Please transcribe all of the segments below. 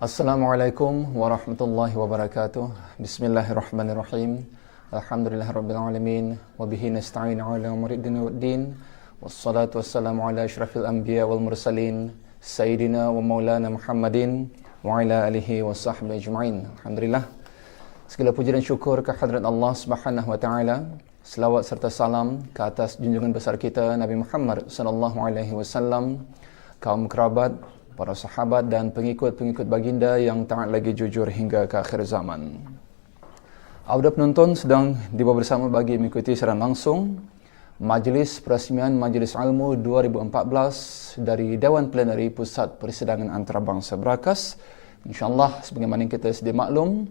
Assalamualaikum warahmatullahi wabarakatuh. Bismillahirrahmanirrahim. Alhamdulillahirabbil alamin wa bihi nasta'inu ala umuri dunya waddin. Wassalatu wassalamu ala asyrafil anbiya wal mursalin sayyidina wa maulana Muhammadin wa ala alihi wa sahbihi ajma'in. Alhamdulillah. Segala puji dan syukur ke hadirat Allah Subhanahu wa taala. Selawat serta salam ke atas junjungan besar kita Nabi Muhammad sallallahu alaihi wasallam, kaum kerabat, para sahabat dan pengikut-pengikut baginda yang taat lagi jujur hingga ke akhir zaman. Auda penonton sedang dibawa bersama bagi mengikuti secara langsung Majlis Peresmian Majlis Ilmu 2014 dari Dewan Plenary Pusat Persidangan Antarabangsa Berakas. InsyaAllah, sebagaimana kita sedia maklum,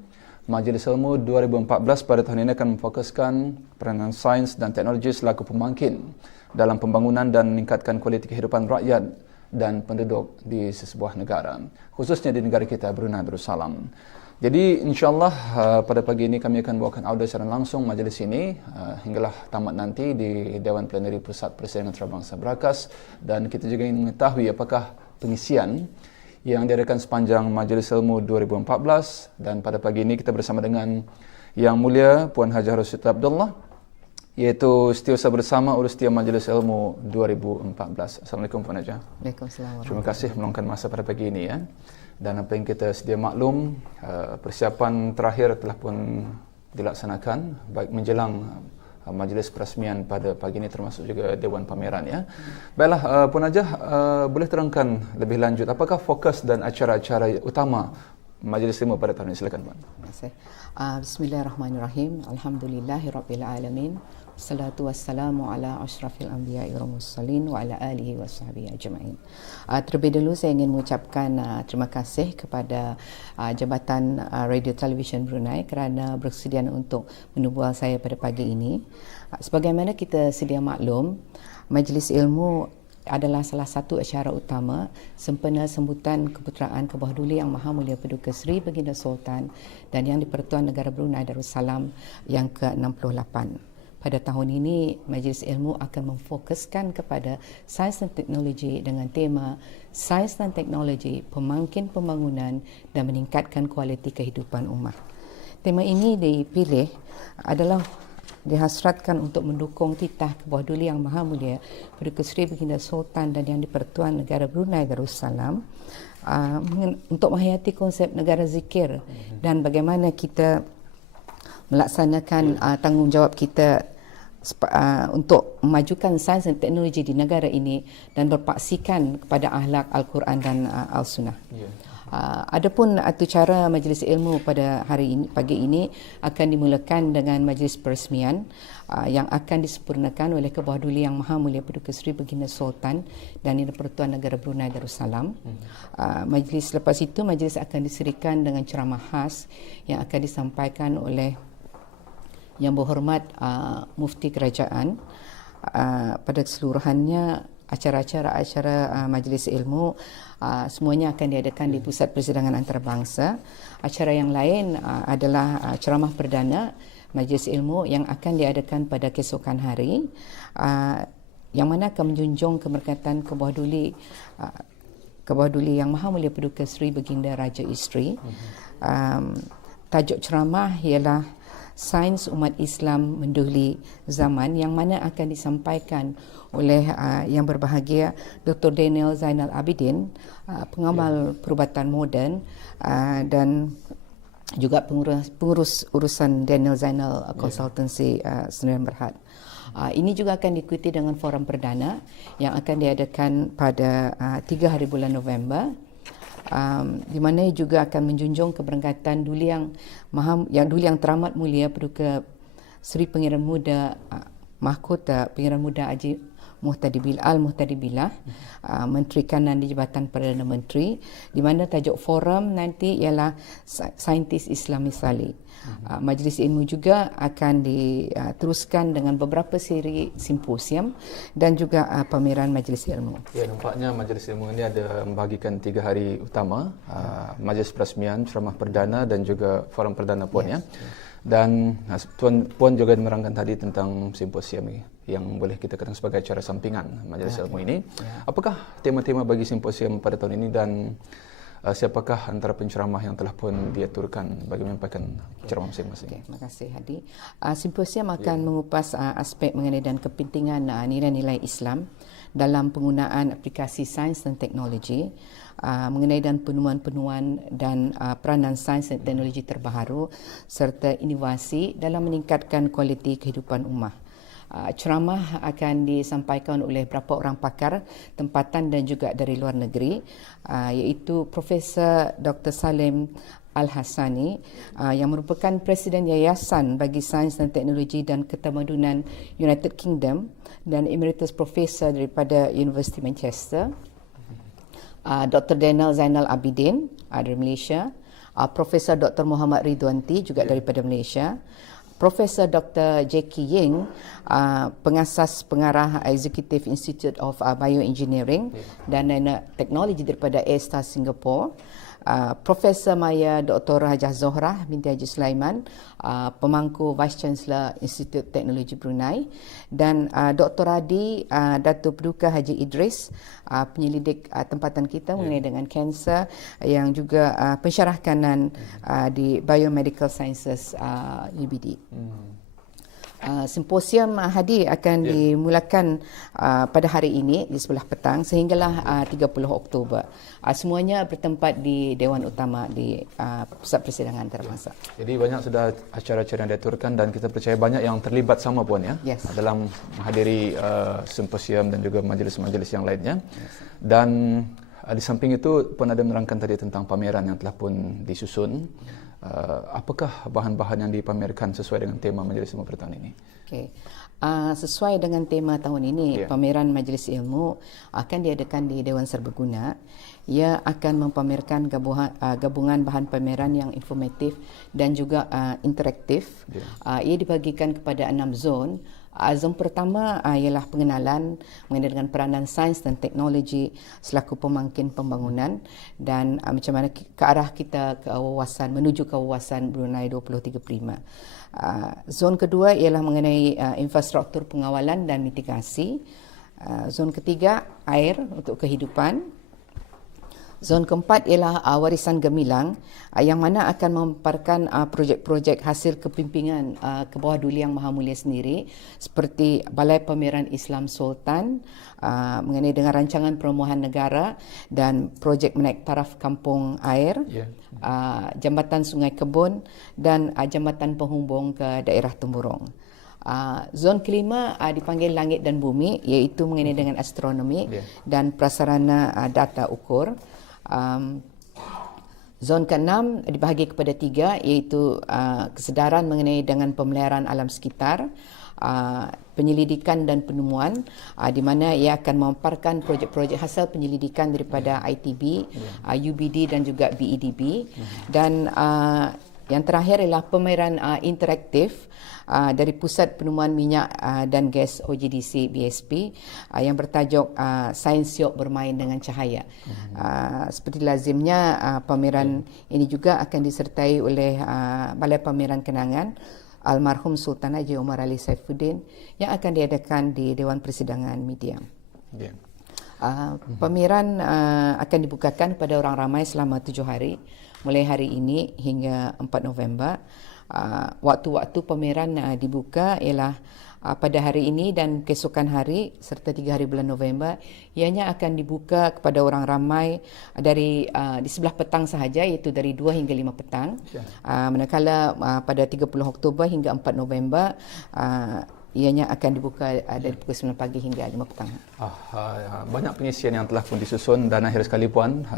Majlis Ilmu 2014 pada tahun ini akan memfokuskan peranan sains dan teknologi selaku pembangkit dalam pembangunan dan meningkatkan kualiti kehidupan rakyat dan penduduk di sesebuah negara, khususnya di negara kita, Brunei Darussalam. Jadi insyaAllah pada pagi ini kami akan bawakan audio secara langsung majlis ini hinggalah tamat nanti di Dewan Plenary Pusat Persidangan Antarabangsa Berakas, dan kita juga ingin mengetahui apakah pengisian yang diadakan sepanjang Majlis Ilmu 2014. Dan pada pagi ini kita bersama dengan Yang Mulia Puan Haji Harus Abdullah, iaitu Setiausaha Bersama Urus Setiap Majlis Ilmu 2014. Assalamualaikum Puan Haji. Waalaikumsalam. Terima kasih meluangkan masa pada pagi ini ya. Dan apa yang kita sedia maklum, persiapan terakhir telah pun dilaksanakan baik menjelang majlis peresmian pada pagi ini, termasuk juga Dewan Pameran ya. Baiklah Puan Haji, boleh terangkan lebih lanjut apakah fokus dan acara-acara utama Majlis Ilmu pada tahun ini? Silakan Puan. Terima kasih. Bismillahirrahmanirrahim. Alhamdulillahirabbil alamin. Wassalatu wassalamu ala asyrafil anbiya'i wal mursalin wa ala alihi washabbihi ajma'in. Terlebih dahulu saya ingin mengucapkan terima kasih kepada Jabatan Radio Television Brunei kerana bersedia untuk menubuh saya pada pagi ini. Sebagaimana kita sedia maklum, Majlis Ilmu adalah salah satu acara utama sempena sambutan keputeraan ke bawah duli Yang Maha Mulia Paduka Seri Baginda Sultan dan Yang di-Pertuan Negara Brunei Darussalam yang ke-68. Pada tahun ini, Majlis Ilmu akan memfokuskan kepada sains dan teknologi dengan tema Sains dan Teknologi, Pemangkin Pembangunan dan Meningkatkan Kualiti Kehidupan Umat. Tema ini dipilih adalah dihasratkan untuk mendukung titah ke bawah duli Yang Maha Mulia Paduka Seri Baginda Sultan dan Yang di-Pertuan Negara Brunei Darussalam untuk menghayati konsep negara zikir dan bagaimana kita melaksanakan tanggungjawab kita untuk memajukan sains dan teknologi di negara ini dan berpaksikan kepada akhlak Al-Quran dan Al-Sunnah. Adapun acara majlis ilmu pada hari ini, pagi ini akan dimulakan dengan majlis peresmian yang akan disempurnakan oleh Kebawah Duli Yang Maha Mulia Paduka Seri Baginda Sultan dan Yang di-Pertuan Negara Brunei Darussalam. Majlis lepas itu, majlis akan diserikan dengan ceramah khas yang akan disampaikan oleh Yang Berhormat Mufti Kerajaan. Pada keseluruhannya, acara-acara majlis ilmu semuanya akan diadakan di Pusat Persidangan Antarabangsa. Acara yang lain adalah ceramah perdana majlis ilmu yang akan diadakan pada keesokan hari, yang mana akan menjunjung keberkatan Kebawah Duli Yang Maha Mulia Paduka Seri Baginda Raja Isteri. Tajuk ceramah ialah Sains Umat Islam Mendahului Zaman, yang mana akan disampaikan oleh Yang Berbahagia Dr. Daniel Zainal Abidin, pengamal perubatan moden dan juga pengurus urusan Daniel Zainal Consultancy Sdn Bhd. Ini juga akan diikuti dengan forum perdana yang akan diadakan pada 3 hari bulan November, di mana juga akan menjunjung keberangkatan Duli Yang Teramat Mulia Paduka Seri Pangeran Muda Mahkota Pangeran Muda Haji Al-Muhtadi Billah, Menteri Kanan di Jabatan Perdana Menteri, di mana tajuk forum nanti ialah Saintis Islami Salih. Majlis ilmu juga akan diteruskan dengan beberapa siri simposium dan juga pameran majlis ilmu. Ya, nampaknya majlis ilmu ini ada membahagikan 3 hari utama, majlis peresmian, ceramah perdana dan juga forum perdana Puan ya. Dan Puan juga menerangkan tadi tentang simposium ini yang boleh kita katakan sebagai acara sampingan majlis ilmu ini. Apakah tema-tema bagi simposium pada tahun ini, dan siapakah antara penceramah yang telah pun diaturkan bagi menyampaikan ceramah masing-masing. Okay, terima kasih Hadi. Simposium akan mengupas aspek mengenai dan kepentingan nilai-nilai Islam dalam penggunaan aplikasi sains dan teknologi, mengenai dan penemuan-penemuan dan peranan sains dan teknologi terbaru serta inovasi dalam meningkatkan kualiti kehidupan ummah. Ceramah akan disampaikan oleh beberapa orang pakar tempatan dan juga dari luar negeri, iaitu Profesor Dr. Salim Al-Hassani yang merupakan Presiden Yayasan bagi Sains dan Teknologi dan Ketamadunan United Kingdom dan Emeritus Professor daripada University Manchester, Dr. Daniel Zainal Abidin dari Malaysia, Profesor Dr. Muhammad Ridwanti juga daripada Malaysia, Profesor Dr. Jackie Ying, pengasas pengarah Executive Institute of Bioengineering dan Nanoteknologi daripada A-Star Singapore, Profesor Maya Dr. Hajah Zohrah binti Haji Sulaiman, pemangku Vice Chancellor Institut Teknologi Brunei, dan Dr. Adi Datuk Paduka Haji Idris, penyelidik tempatan kita mengenai dengan kanser, yang juga pensyarah kanan di Biomedical Sciences UBD. Simposium Hadi akan dimulakan pada hari ini di sebelah petang sehinggalah 30 Oktober. Semuanya bertempat di Dewan Utama di Pusat Persidangan Antarabangsa. Jadi banyak sudah acara-acara yang diaturkan dan kita percaya banyak yang terlibat sama Puan dalam menghadiri simposium dan juga majlis-majlis yang lainnya. Dan di samping itu Puan ada menerangkan tadi tentang pameran yang telah pun disusun. Apakah bahan-bahan yang dipamerkan sesuai dengan tema Majlis Ilmu pada tahun ini? Okay. Sesuai dengan tema tahun ini, pameran Majlis Ilmu akan diadakan di Dewan Serbaguna. Ia akan mempamerkan gabungan bahan pameran yang informatif dan juga interaktif. Ia dibagikan kepada 6 zon. Zon pertama ialah pengenalan mengenai dengan peranan sains dan teknologi selaku pemangkin pembangunan dan macam mana ke arah kita menuju kawasan Brunei 2035. Zon kedua ialah mengenai infrastruktur pengawalan dan mitigasi. Zon ketiga, air untuk kehidupan. Zon keempat ialah warisan gemilang yang mana akan memaparkan projek-projek hasil kepimpinan Kebawah Duli Yang Maha Mulia sendiri seperti Balai Pameran Islam Sultan mengenai dengan rancangan perumuhan negara dan projek menaik taraf kampung air, jambatan Sungai Kebun dan jambatan penghubung ke daerah Temburong. Zon kelima dipanggil langit dan bumi, iaitu mengenai dengan astronomi dan prasarana data ukur. Zon ke-6 dibahagi kepada 3, iaitu kesedaran mengenai dengan pemeliharaan alam sekitar, penyelidikan dan penemuan, di mana ia akan memaparkan projek-projek hasil penyelidikan daripada ITB, UBD dan juga BEDB. Dan yang terakhir ialah pameran interaktif dari Pusat Penemuan Minyak dan Gas OGDC BSP yang bertajuk Sains Siok Bermain dengan Cahaya. Seperti lazimnya pameran ini juga akan disertai oleh Balai Pameran Kenangan Almarhum Sultan Haji Omar Ali Saifuddin yang akan diadakan di Dewan Persidangan Media. Pameran akan dibukakan kepada orang ramai selama 7 hari mulai hari ini hingga 4 November. Waktu-waktu pameran dibuka ialah pada hari ini dan keesokan hari serta 3 hari bulan November. Ianya akan dibuka kepada orang ramai dari di sebelah petang sahaja, iaitu dari 2 hingga 5 petang. Manakala pada 30 Oktober hingga 4 November ianya akan dibuka dari pukul 9 pagi hingga 5 petang. Banyak pengisian yang telah pun disusun dan akhir sekali Puan,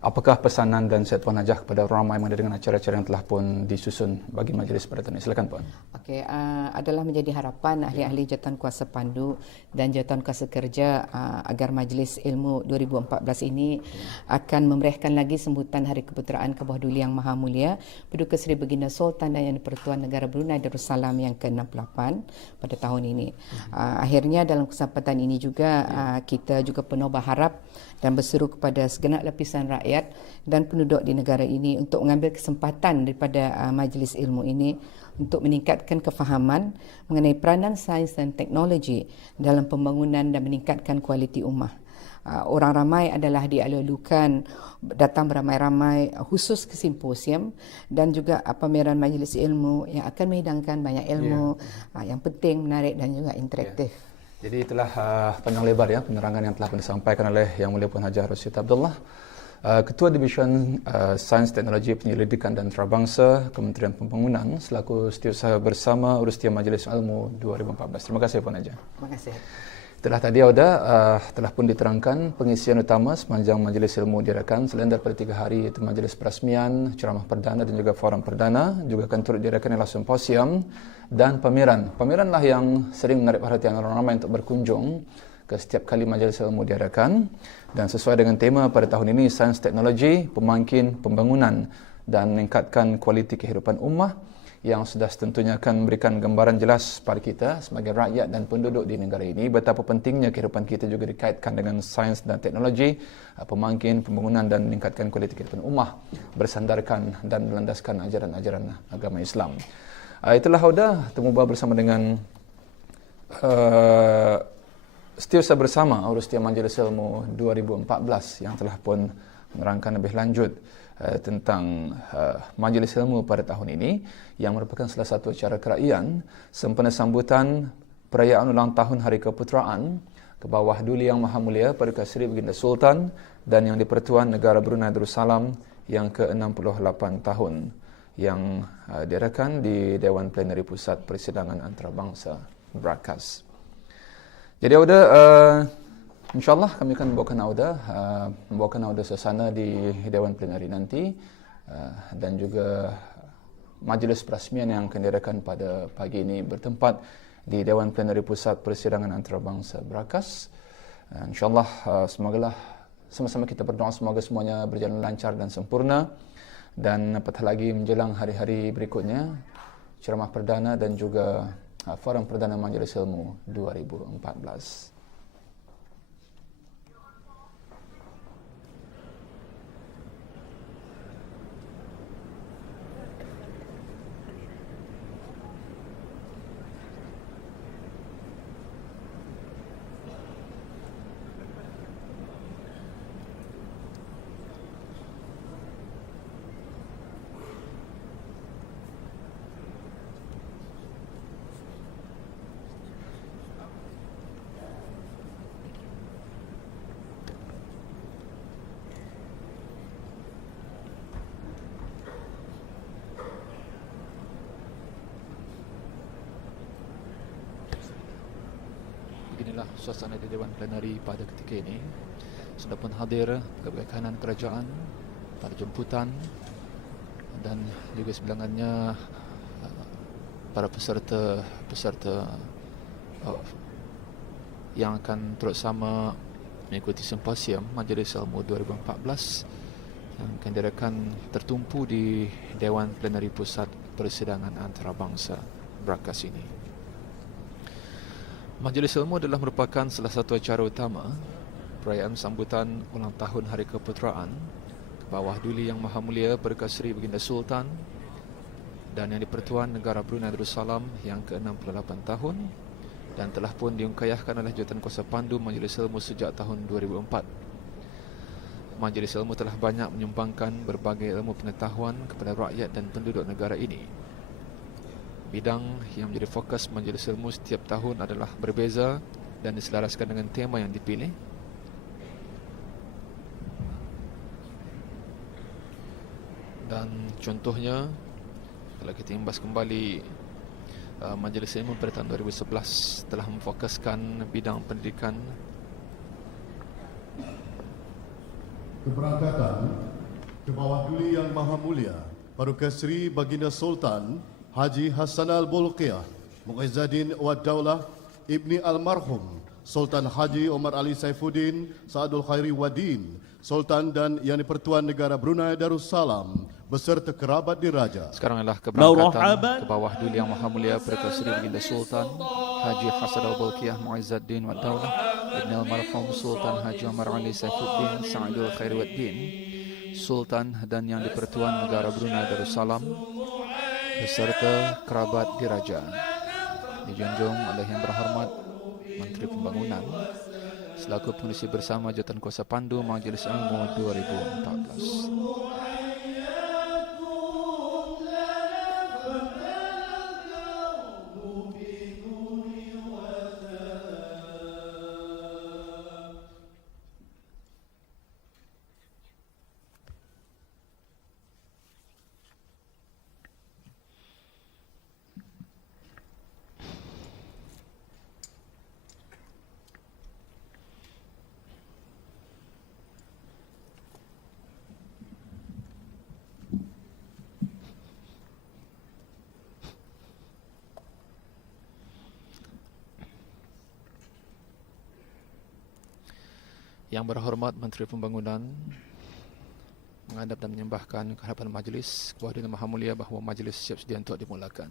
apakah pesanan dan set Puan Hajah kepada ramai mengenai dengan acara-acara yang telah pun disusun bagi majlis pada tahun ini? Silakan Puan. Okey, adalah menjadi harapan ahli-ahli jawatan kuasa pandu dan jawatan kuasa kerja agar Majlis Ilmu 2014 ini akan memeriahkan lagi sambutan Hari Keputeraan Kebawah Duli Yang Maha Mulia Paduka Seri Baginda Sultan dan Yang di-Pertuan Negara Brunei Darussalam yang ke-68 pada tahun ini. Akhirnya dalam kesempatan ini juga kita juga penuh berharap dan berseru kepada segenap lapisan rakyat dan penduduk di negara ini untuk mengambil kesempatan daripada majlis ilmu ini untuk meningkatkan kefahaman mengenai peranan sains dan teknologi dalam pembangunan dan meningkatkan kualiti ummah. orang ramai adalah dialulukan datang beramai-ramai khusus ke simposium dan juga pameran majlis ilmu yang akan menghidangkan banyak ilmu yang penting, menarik dan juga interaktif. Jadi itulah panjang lebar ya penerangan yang telah disampaikan oleh Yang Mulia Puan Haji Harus Siti Abdullah, Ketua Division Sains Teknologi Penyelidikan dan Antarabangsa Kementerian Pembangunan selaku Setiausaha Bersama Urusia Majlis Ilmu 2014. Terima kasih Puan Haji. Terima kasih. Itulah tadi telah pun diterangkan pengisian utama sepanjang Majlis Ilmu diadakan selain daripada 3 hari, iaitu Majlis Perasmian, Ceramah Perdana dan juga Forum Perdana. Juga akan turut diadakan ialah simposium dan pameran. Pameranlah yang sering menarik perhatian orang ramai untuk berkunjung ke setiap kali Majlis Ilmu diadakan. Dan sesuai dengan tema pada tahun ini, Sains Teknologi, Pemangkin Pembangunan dan Meningkatkan Kualiti Kehidupan Ummah, yang sudah tentunya akan memberikan gambaran jelas pada kita sebagai rakyat dan penduduk di negara ini betapa pentingnya kehidupan kita juga dikaitkan dengan sains dan teknologi, pemangkin pembangunan dan meningkatkan kualiti kehidupan ummah bersandarkan dan berlandaskan ajaran-ajaran agama Islam. Itulah Auda Temuba bersama dengan Setiausaha Bersama Urusia Majlis Ilmu 2014 yang telah pun menerangkan lebih lanjut tentang Majlis Ilmu pada tahun ini yang merupakan salah satu acara kerajaan sempena sambutan perayaan ulang tahun Hari Keputeraan ke bawah Duli Yang Maha Mulia Paduka Seri Baginda Sultan dan Yang di-Pertuan Negara Brunei Darussalam yang ke-68 tahun yang diadakan di Dewan Plenary Pusat Persidangan Antarabangsa Brakas. Jadi InsyaAllah kami akan membawakan Auda suasana di Dewan Plenary nanti dan juga majlis perasmian yang akan diadakan pada pagi ini bertempat di Dewan Plenary Pusat Persidangan Antarabangsa Brakas. InsyaAllah semogalah sama-sama kita berdoa semoga semuanya berjalan lancar dan sempurna, dan apatah lagi menjelang hari-hari berikutnya ceramah perdana dan juga forum perdana Majlis Ilmu 2014. Beginilah suasana di Dewan Plenary pada ketika ini. Sudah pun hadir pegawai kanan kerajaan pada jemputan dan juga sebelangannya para peserta yang akan turut sama mengikuti simposium Majlis Ilmu 2014 yang akan diadakan tertumpu di Dewan Plenary Pusat Persidangan Antarabangsa Brakas ini. Majlis Ilmu adalah merupakan salah satu acara utama perayaan sambutan ulang tahun Hari Keputeraan ke bawah Duli Yang Maha Mulia Paduka Seri Baginda Sultan dan Yang di-Pertuan Negara Brunei Darussalam yang ke-68 tahun, dan telah pun diungkayahkan oleh Jawatankuasa Pandu Majlis Ilmu sejak tahun 2004. Majlis Ilmu telah banyak menyumbangkan berbagai ilmu pengetahuan kepada rakyat dan penduduk negara ini. Bidang yang menjadi fokus Majlis Ilmu setiap tahun adalah berbeza dan diselaraskan dengan tema yang dipilih. Dan contohnya, kalau kita imbas kembali, Majlis Ilmu pada tahun 2011 telah memfokuskan bidang pendidikan. Keberangkatan ke bawah Duli Yang Maha Mulia Paduka Seri Baginda Sultan Haji Hassanal Bolkiah Muizzaddin Wad Daulah Ibni Almarhum Sultan Haji Omar Ali Saifuddin Saadul Khairi Wadin Sultan dan Yang di-Pertuan Negara Brunei Darussalam beserta kerabat diraja. Sekarang adalah keberangkatan ke bawah Duli Yang Maha Mulia Paduka Seri Baginda Sultan Haji Hassanal Bolkiah Muizzaddin Wad Daulah Ibni Almarhum Sultan Haji Omar Ali Saifuddin Saadul Khairi Wadin Sultan dan Yang di-Pertuan Negara Brunei Darussalam beserta kerabat diraja. Dijunjung oleh Yang Berhormat Menteri Pembangunan selaku pengurusi bersama Jawatan Kuasa Pandu Majlis Ilmu 2014. Yang berhormat Menteri Pembangunan menghadap dan menyembahkan ke hadapan majlis kepada Maha Mulia bahawa majlis siap sedia untuk dimulakan.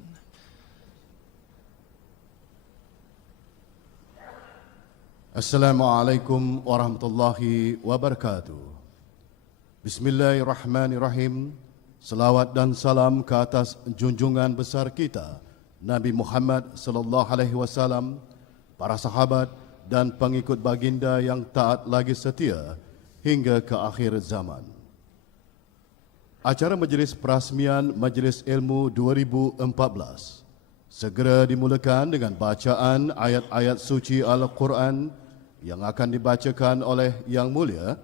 Assalamualaikum warahmatullahi wabarakatuh. Bismillahirrahmanirrahim. Selawat dan salam ke atas junjungan besar kita Nabi Muhammad sallallahu alaihi wasallam, para sahabat dan pengikut baginda yang taat lagi setia hingga ke akhir zaman. Acara Majlis Perasmian Majlis Ilmu 2014 segera dimulakan dengan bacaan ayat-ayat suci Al-Quran yang akan dibacakan oleh Yang Mulia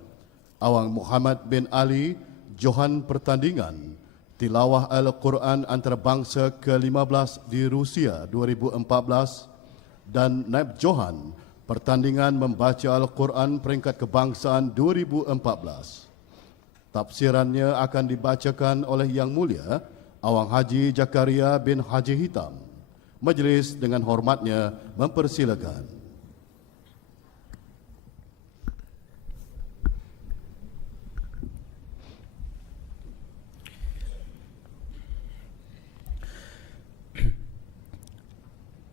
Awang Muhammad bin Ali, Johan Pertandingan Tilawah Al-Quran Antarabangsa ke-15 di Rusia 2014 dan Naib Johan Pertandingan Membaca Al-Quran Peringkat Kebangsaan 2014. Tafsirannya akan dibacakan oleh Yang Mulia Awang Haji Jakaria bin Haji Hitam. Majlis dengan hormatnya mempersilakan.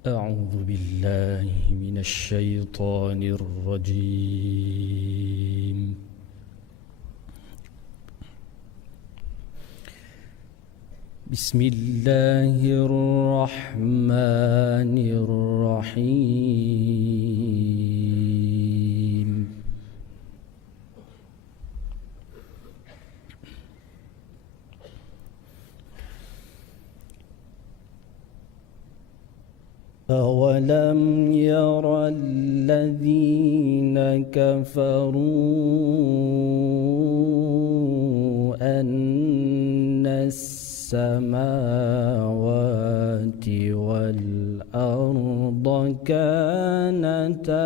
أعوذ بالله من الشيطان الرجيم بسم الله الرحمن الرحيم أولم ير الذين كفروا أن السماوات والأرض كانتا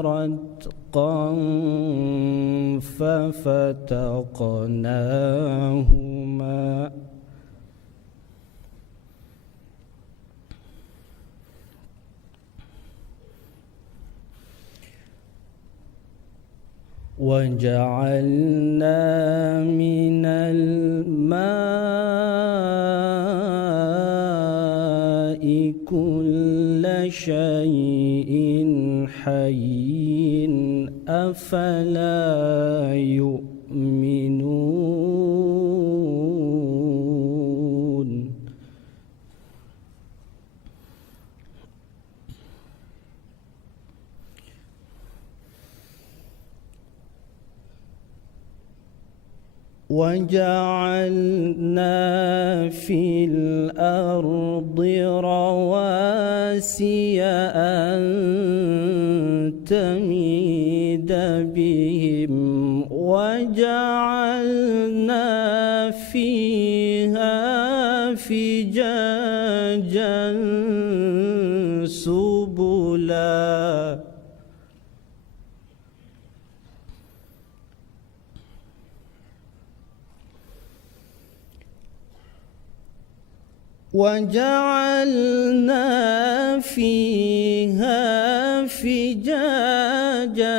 رتقا ففتقناهما وجعلنا من الماء كل شيء حي أفلا يؤمنون وجعلنا في الأرض رواسي أن تميد بهم وجعلنا فيها فجاجا سبلا وجعلنا فيها فجاجا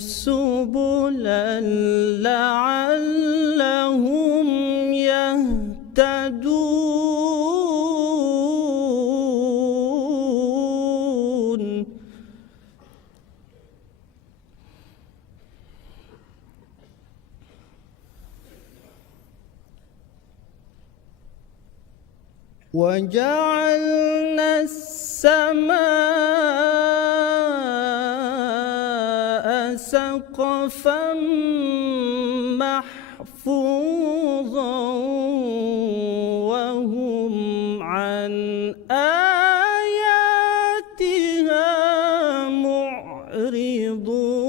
سبلا لعلهم يهتدون وجعلنا السماء سقفا محفوظا وهم عن آياتها معرضون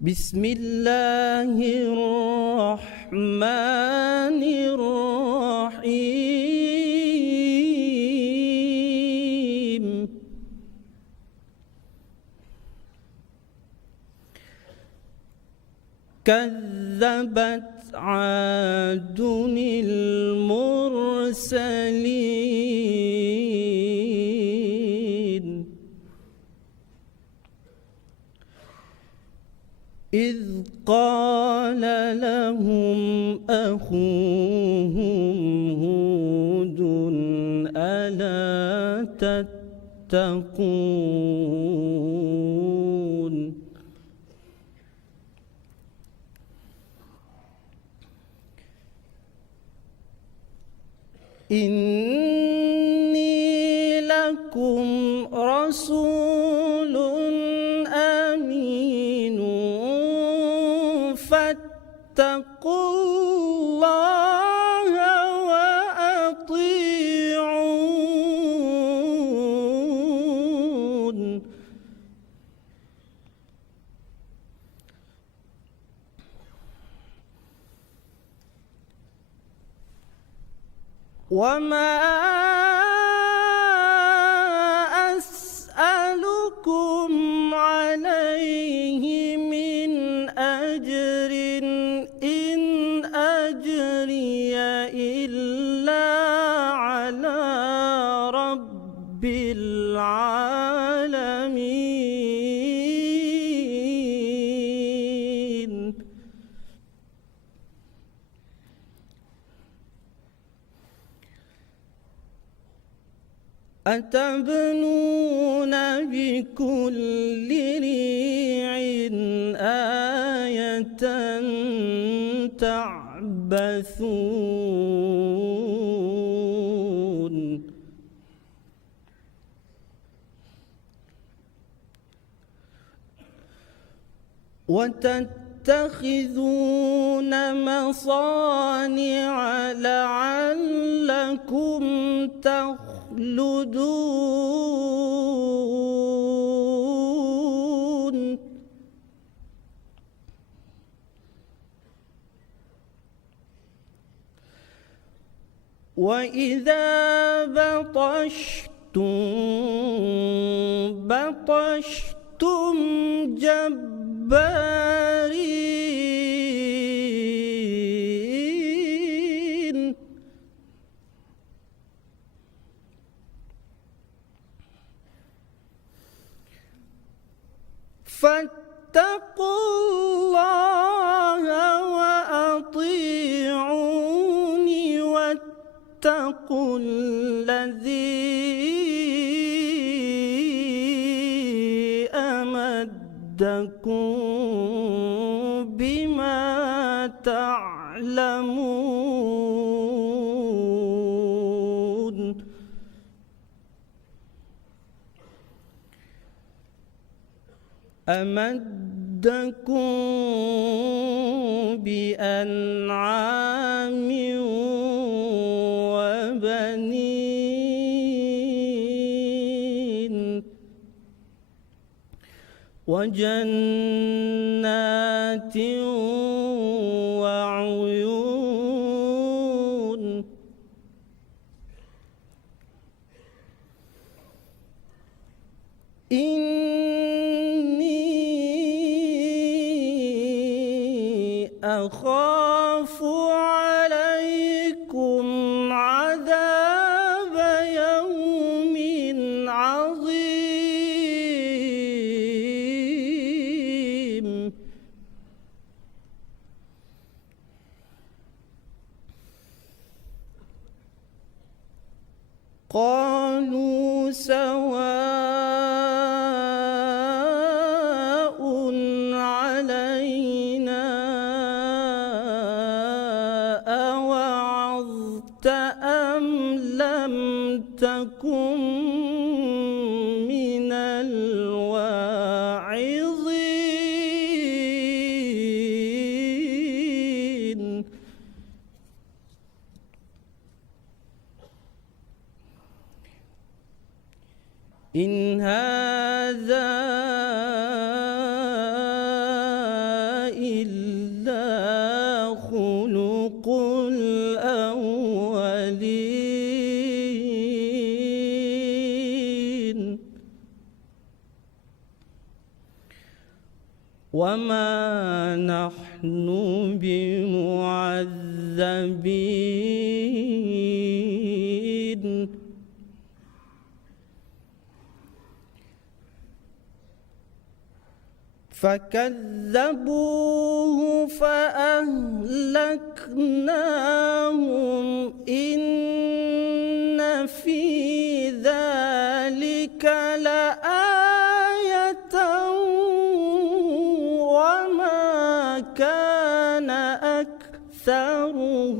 بسم الله الرحمن الرحيم كذبت عاد المرسلين إذ قال لهم أخوهم هود ألا تتقون إني لكم رسول أمين فاتقوا الله وأطيعون وما أسألكم عليه من أجر إن أجري إلا على رب العالمين أتبنون بكل ريع آية تعبثون وتتخذون مصانع لعلكم تخلدون وإذا بطشتم بطشتم جبارين فاتقوا الله وأطيعوني واتقوا الذي أمدكم بما تعلمون أمدكم بأنعام وبنين وجنات وعيون أخاف عليكم عذاب يوم عظيم قالوا سواء علينا تكن من الواعظين إن هذا إلا خلق الأولين وما نحن بمعذبين فكذبوه فأهلكناهم إن في ذلك لآية وما كان أكثرهم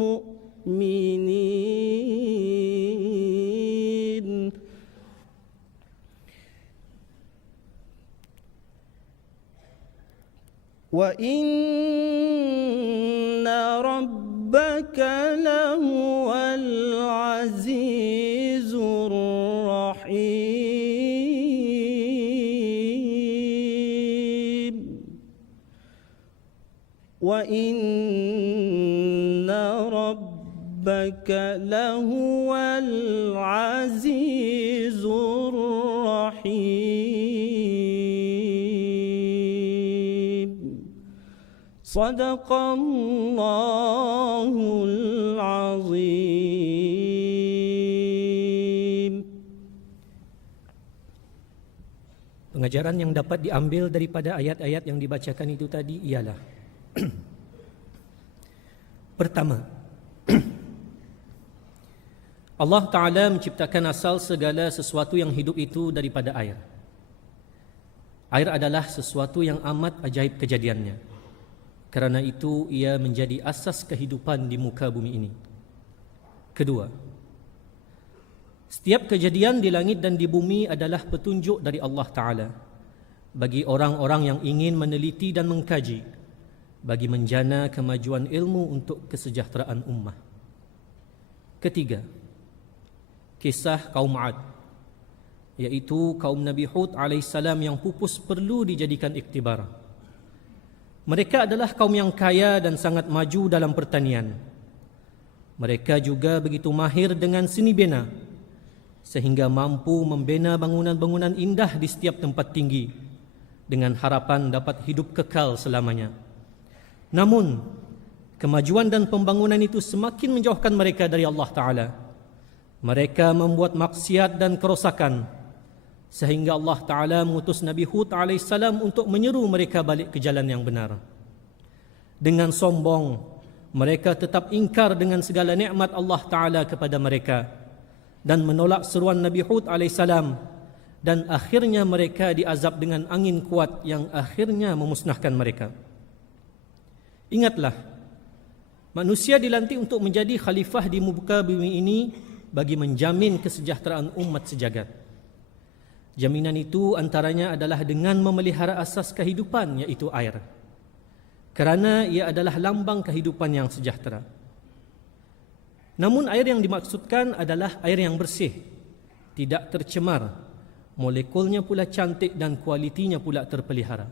مؤمنين وإن ربك لهو العزيز الرحيم وإن ربك لهو العزيز الرحيم صدق الله العظيم. Pengajaran yang dapat diambil daripada ayat-ayat yang dibacakan itu tadi ialah pertama, Allah Ta'ala menciptakan asal segala sesuatu yang hidup itu daripada air. Air adalah sesuatu yang amat ajaib kejadiannya. Kerana itu ia menjadi asas kehidupan di muka bumi ini. Kedua, setiap kejadian di langit dan di bumi adalah petunjuk dari Allah Ta'ala bagi orang-orang yang ingin meneliti dan mengkaji, bagi menjana kemajuan ilmu untuk kesejahteraan ummah. Ketiga, kisah kaum 'Ad, iaitu kaum Nabi Hud alaihissalam yang pupus perlu dijadikan iktibar. Mereka adalah kaum yang kaya dan sangat maju dalam pertanian. Mereka juga begitu mahir dengan seni bina, sehingga mampu membina bangunan-bangunan indah di setiap tempat tinggi dengan harapan dapat hidup kekal selamanya. Namun, kemajuan dan pembangunan itu semakin menjauhkan mereka dari Allah Ta'ala. Mereka membuat maksiat dan kerosakan, sehingga Allah Ta'ala mengutus Nabi Hud AS untuk menyeru mereka balik ke jalan yang benar. Dengan sombong, mereka tetap ingkar dengan segala nikmat Allah Ta'ala kepada mereka dan menolak seruan Nabi Hud AS, dan akhirnya mereka diazab dengan angin kuat yang akhirnya memusnahkan mereka. Ingatlah, manusia dilantik untuk menjadi khalifah di muka bumi ini bagi menjamin kesejahteraan umat sejagat. Jaminan itu antaranya adalah dengan memelihara asas kehidupan, iaitu air. Kerana ia adalah lambang kehidupan yang sejahtera. Namun air yang dimaksudkan adalah air yang bersih, tidak tercemar, molekulnya pula cantik dan kualitinya pula terpelihara.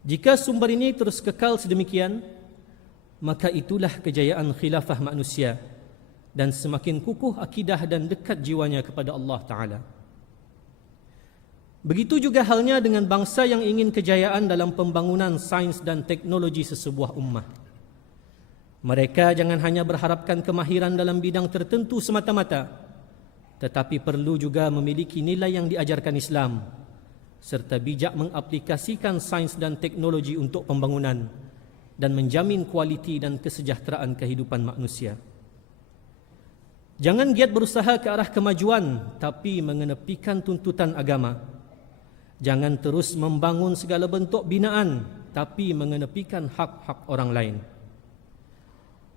Jika sumber ini terus kekal sedemikian, maka itulah kejayaan khilafah manusia dan semakin kukuh akidah dan dekat jiwanya kepada Allah Ta'ala. Begitu juga halnya dengan bangsa yang ingin kejayaan dalam pembangunan sains dan teknologi sesebuah ummah. Mereka jangan hanya berharapkan kemahiran dalam bidang tertentu semata-mata, tetapi perlu juga memiliki nilai yang diajarkan Islam, serta bijak mengaplikasikan sains dan teknologi untuk pembangunan dan menjamin kualiti dan kesejahteraan kehidupan manusia. Jangan giat berusaha ke arah kemajuan tapi mengenepikan tuntutan agama. Jangan terus membangun segala bentuk binaan tapi mengenepikan hak-hak orang lain.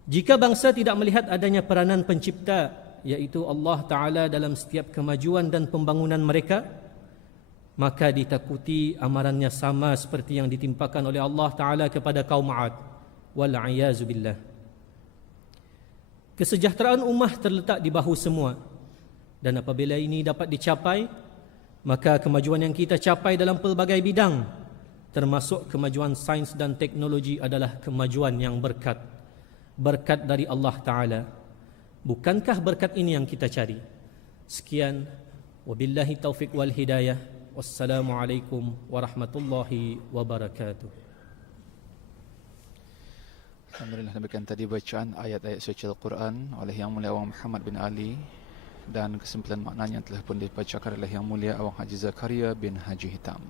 Jika bangsa tidak melihat adanya peranan pencipta, iaitu Allah Ta'ala dalam setiap kemajuan dan pembangunan mereka, maka ditakuti amarannya sama seperti yang ditimpakan oleh Allah Ta'ala kepada kaum 'Ad. Wal'iyazu billah. Kesejahteraan ummah terletak di bahu semua, dan apabila ini dapat dicapai, maka kemajuan yang kita capai dalam pelbagai bidang, termasuk kemajuan sains dan teknologi, adalah kemajuan yang berkat dari Allah Ta'ala. Bukankah berkat ini yang kita cari? Sekian, wabillahi taufiq wal hidayah. Wassalamualaikum warahmatullahi wabarakatuh. Alhamdulillah, demikian tadi bacaan ayat-ayat suci Al-Quran oleh Yang Mulia Awang Muhammad bin Ali, dan kesimpulan maknanya telah pun dibacakan oleh Yang Mulia Awang Haji Zakaria bin Haji Hitam.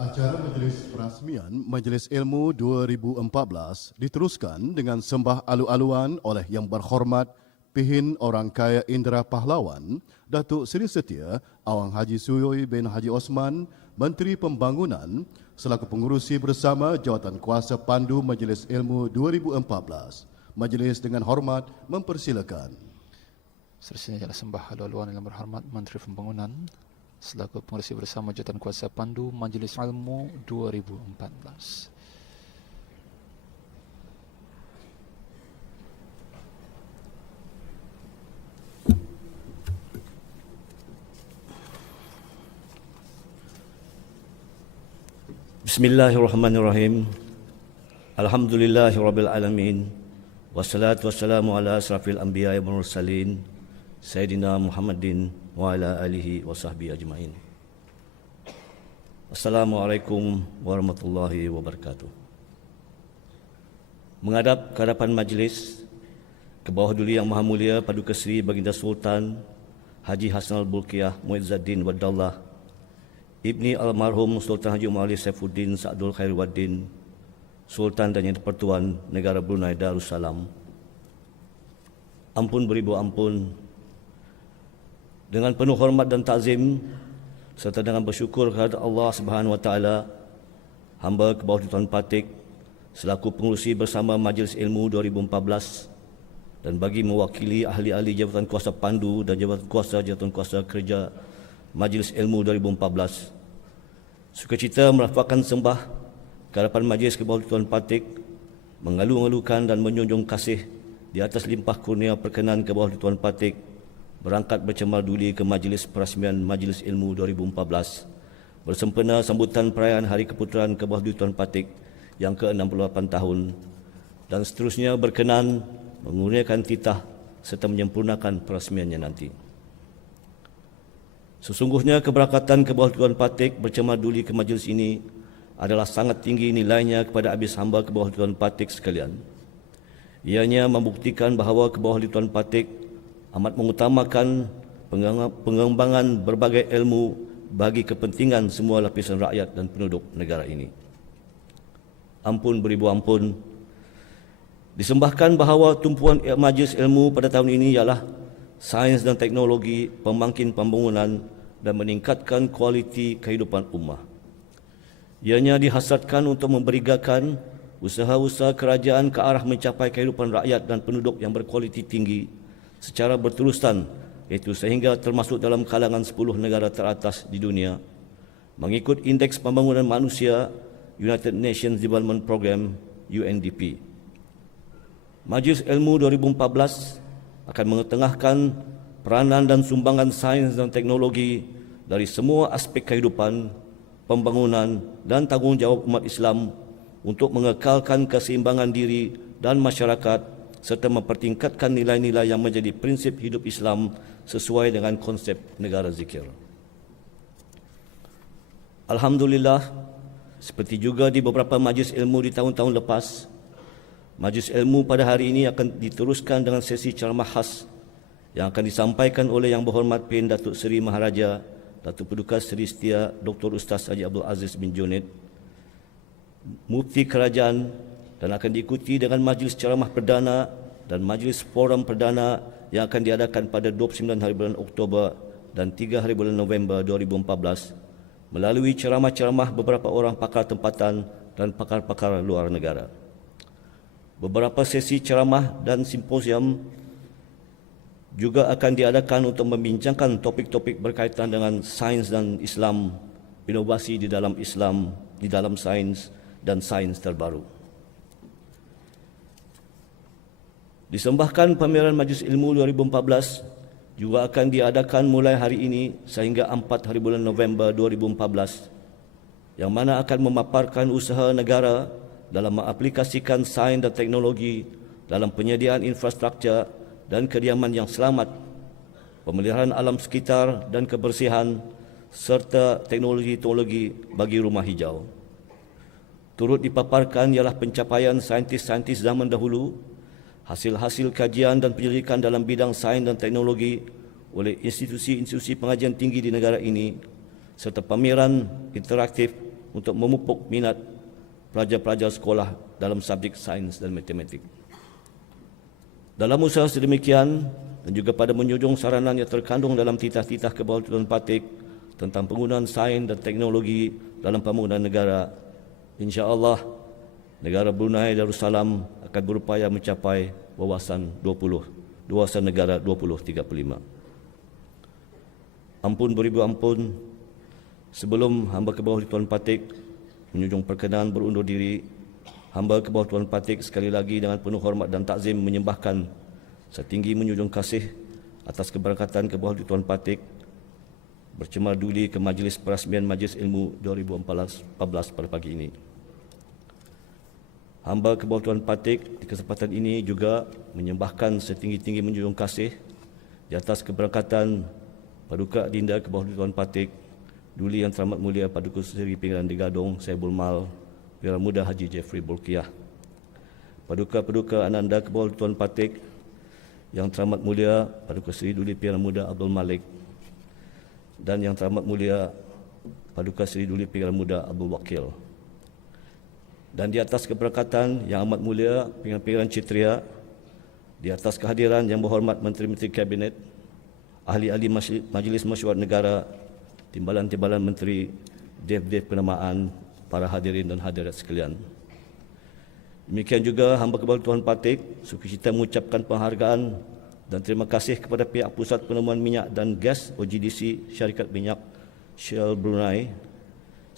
Acara Majlis Perasmian Majlis Ilmu 2014 diteruskan dengan sembah alu-aluan oleh Yang Berhormat Pihin Orang Kaya Indra Pahlawan, Datuk Seri Setia Awang Haji Suyoi bin Haji Osman, Menteri Pembangunan, selaku pengurusi bersama Jawatan Kuasa Pandu Majlis Ilmu 2014. Majlis dengan hormat mempersilakan. Seterusnya ialah sembah alu-aluan Yang Berhormat Menteri Pembangunan selaku pengurusi bersama Jawatan Kuasa Pandu Majlis Ilmu 2014. Bismillahirrahmanirrahim. Alhamdulillahirabbil alamin. Wassalatu wassalamu ala asrafil anbiya'i wal mursalin Sayyidina Muhammadin wa ala alihi wa sahbihi ajma'in. Assalamualaikum warahmatullahi wabarakatuh. Menghadap ke hadapan majlis, ke bawah duli Yang Maha Mulia Paduka Seri Baginda Sultan Haji Hassanal Bolkiah Muizzaddin Wadallah Ibni Almarhum Sultan Haji Umar Ali Saifuddin Sa'dul Khairuddin, Sultan dan Yang Dipertuan Negara Brunei Darussalam. Ampun beribu ampun. Dengan penuh hormat dan takzim serta dengan bersyukur kepada Allah Subhanahu Wa Taala, hamba ke bawah Tuan Patik selaku pengurusi bersama Majlis Ilmu 2014 dan bagi mewakili ahli-ahli Jabatan Kuasa Pandu dan Jabatan Kuasa Kerja Majlis Ilmu 2014, sukacita merafakkan sembah ke hadapan majlis ke bawah Tuan Patik, mengalu-alukan dan menjunjung kasih di atas limpah kurnia perkenan ke bawah Tuan Patik berangkat bercemal duli ke Majlis Perasmian Majlis Ilmu 2014 bersempena sambutan perayaan Hari Keputeraan ke bawah Tuan Patik yang ke-68 tahun, dan seterusnya berkenan mengurniakan titah serta menyempurnakan perasmiannya nanti. Sesungguhnya keberkatan ke bawah Tuan Patik bercemal duli ke majlis ini adalah sangat tinggi nilainya kepada habis hamba ke bawah Tuan Patik sekalian. Ianya membuktikan bahawa ke bawah Tuan Patik amat mengutamakan pengembangan berbagai ilmu bagi kepentingan semua lapisan rakyat dan penduduk negara ini. Ampun beribu ampun. Disembahkan bahawa tumpuan majlis ilmu pada tahun ini ialah sains dan teknologi, pembangkit pembangunan dan meningkatkan kualiti kehidupan ummah. Ianya dihasratkan untuk memberigakan usaha-usaha kerajaan ke arah mencapai kehidupan rakyat dan penduduk yang berkualiti tinggi secara berterusan, iaitu sehingga termasuk dalam kalangan 10 negara teratas di dunia mengikut Indeks Pembangunan Manusia United Nations Development Program UNDP. Majlis Ilmu 2014 akan mengetengahkan peranan dan sumbangan sains dan teknologi dari semua aspek kehidupan, pembangunan dan tanggungjawab umat Islam untuk mengekalkan keseimbangan diri dan masyarakat serta mempertingkatkan nilai-nilai yang menjadi prinsip hidup Islam sesuai dengan konsep negara zikir. Alhamdulillah, seperti juga di beberapa majlis ilmu di tahun-tahun lepas, majlis ilmu pada hari ini akan diteruskan dengan sesi ceramah khas yang akan disampaikan oleh Yang Berhormat P.N. Datuk Seri Maharaja Datuk Paduka Seri Setia Dr. Ustaz Haji Abdul Aziz bin Junid, Mufti Kerajaan, dan akan diikuti dengan majlis ceramah perdana dan Majlis Forum Perdana yang akan diadakan pada 29 hari bulan Oktober dan 3 hari bulan November 2014 melalui ceramah-ceramah beberapa orang pakar tempatan dan pakar-pakar luar negara. Beberapa sesi ceramah dan simposium juga akan diadakan untuk membincangkan topik-topik berkaitan dengan sains dan Islam, inovasi di dalam Islam, di dalam sains dan sains terbaru. Disembahkan pameran Majlis Ilmu 2014 juga akan diadakan mulai hari ini sehingga 4 hari bulan November 2014 yang mana akan memaparkan usaha negara dalam mengaplikasikan sains dan teknologi dalam penyediaan infrastruktur dan kediaman yang selamat, pemeliharaan alam sekitar dan kebersihan serta teknologi-teknologi bagi rumah hijau. Turut dipaparkan ialah pencapaian saintis-saintis zaman dahulu, hasil-hasil kajian dan penyelidikan dalam bidang sains dan teknologi oleh institusi-institusi pengajian tinggi di negara ini serta pameran interaktif untuk memupuk minat pelajar-pelajar sekolah dalam subjek sains dan matematik. Dalam usaha sedemikian dan juga pada menjunjung saranan yang terkandung dalam titah-titah Kebawah Patik tentang penggunaan sains dan teknologi dalam pembangunan negara, insya-Allah negara Brunei Darussalam akan berupaya mencapai wawasan negara 2035. Ampun beribu ampun, sebelum hamba ke bawah Tuan Patik menjunjung perkenaan berundur diri, hamba ke bawah Tuan Patik sekali lagi dengan penuh hormat dan takzim menyembahkan setinggi menjunjung kasih atas keberkatan ke bawah Tuan Patik bercemar duli ke Majlis Perasmian Majlis Ilmu 2014 pada pagi ini. Hamba ke bawah Tuan Patik di kesempatan ini juga menyembahkan setinggi-tinggi menjunjung kasih di atas keberkatan Paduka Dinda ke bawah Tuan Patik, Duli Yang Teramat Mulia Paduka Seri Pinggiran di Gadong Saibul Mal, Perdana Muda Haji Jeffrey Bolkiah, Paduka-paduka Ananda ke bawah Tuan Patik, Yang Teramat Mulia Paduka Seri Duli Perdana Muda Abdul Malik, dan Yang Teramat Mulia Paduka Seri Duli Perdana Muda Abdul Wakil. Dan di atas keberkatan Yang Amat Mulia Pimpinan Citria, di atas kehadiran Yang Berhormat Menteri-Menteri Kabinet, ahli-ahli Majlis Mesyuarat Negara, timbalan-timbalan menteri, dev-dev penamaan, para hadirin dan hadirat sekalian. Demikian juga hamba kebal Tuan Patik sukacita mengucapkan penghargaan dan terima kasih kepada pihak Pusat Penemuan Minyak dan Gas OGDC, Syarikat Minyak Shell Brunei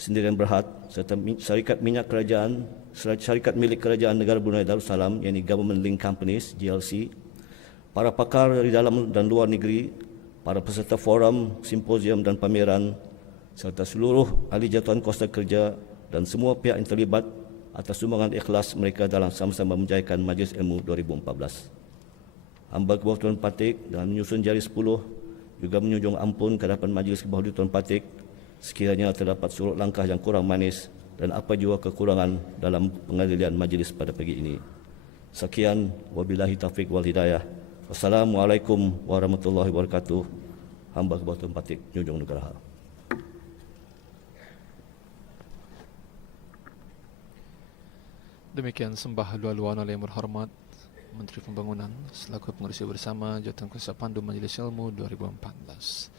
Sendirian Berhad serta Syarikat Minyak Kerajaan, Syarikat Milik Kerajaan Negara Brunei Darussalam, yakni Government Link Companies GLC, para pakar dari dalam dan luar negeri, para peserta forum, simposium dan pameran, serta seluruh ahli jatuhan kuasa kerja dan semua pihak yang terlibat atas sumbangan ikhlas mereka dalam sama-sama menjayakan Majlis Ilmu 2014. Hamba ke bawah Tuan Patik dan menyusun jari 10 juga menjunjung ampun ke hadapan Majlis ke bawah Tuan Patik sekiranya terdapat surut langkah yang kurang manis dan apa jua kekurangan dalam pengadilian majlis pada pagi ini. Sekian, wabillahi taufiq wal hidayah. Wassalamualaikum warahmatullahi wabarakatuh. Hamba ke bawah Tuan Patik, Junjung Nugraha. Demikian sembah luar-luar oleh Yang Berhormat Menteri Pembangunan selaku pengurusi bersama Jawatan Kuasa Pandu Majlis Ilmu 2014.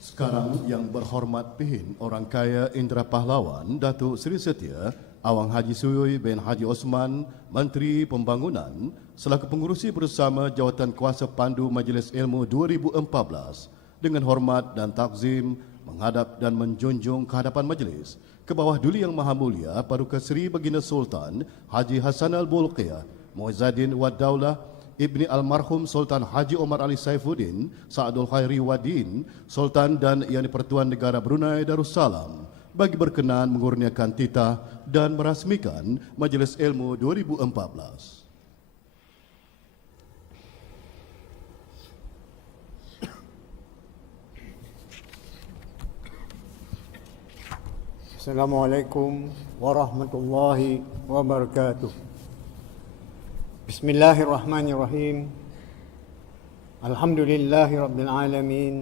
Sekarang Yang Berhormat Pihin Orang Kaya Indra Pahlawan Datuk Seri Setia Awang Haji Suyui bin Haji Osman, Menteri Pembangunan selaku pengurusi bersama Jawatan Kuasa Pandu Majlis Ilmu 2014 dengan hormat dan takzim menghadap dan menjunjung ke hadapan majlis ke bawah Duli Yang Maha Mulia Paduka Seri Baginda Sultan Haji Hassanal Bolkiah Muizzaddin Wad Daulah Ibni Almarhum Sultan Haji Omar Ali Saifuddin Sa'adul Khairi Wadin Sultan dan Yang di-Pertuan Negara Brunei Darussalam bagi berkenan mengurniakan titah dan merasmikan Majlis Ilmu 2014. Assalamualaikum warahmatullahi wabarakatuh. Bismillahirrahmanirrahim. Alhamdulillahi rabbil alamin.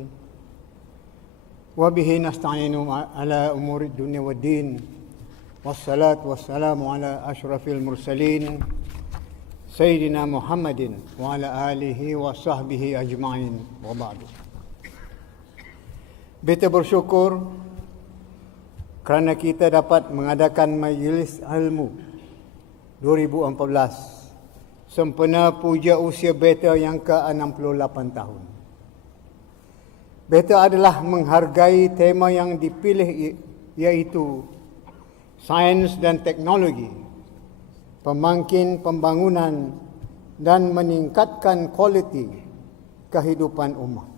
Wa bihi nasta'inu ala umuri dunya waddin. والصلاة والسلام على أشرف المرسلين سيدنا محمد وعلى آله وصحبه أجمعين وبعد. Beta bersyukur kerana kita dapat mengadakan Majlis Ilmu 2014 sempena puja usia beta yang ke-68 tahun. Beta adalah menghargai tema yang dipilih iaitu sains dan teknologi, pemangkin pembangunan dan meningkatkan kualiti kehidupan umat.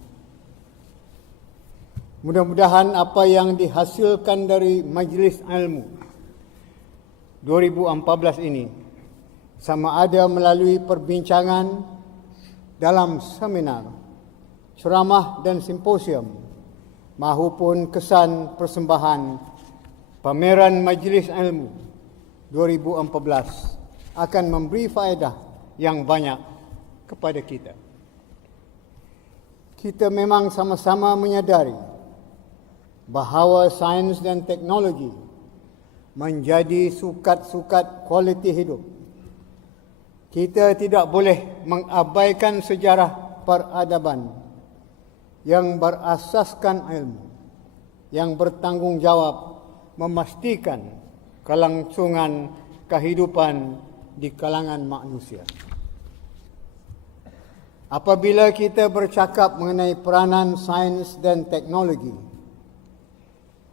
Mudah-mudahan apa yang dihasilkan dari Majlis Ilmu 2014 ini sama ada melalui perbincangan dalam seminar, ceramah dan simposium maupun kesan persembahan pameran Majlis Ilmu 2014 akan memberi faedah yang banyak kepada kita. Kita memang sama-sama menyadari bahawa sains dan teknologi menjadi sukat-sukat kualiti hidup. Kita tidak boleh mengabaikan sejarah peradaban yang berasaskan ilmu, yang bertanggungjawab memastikan kelangsungan kehidupan di kalangan manusia. Apabila kita bercakap mengenai peranan sains dan teknologi,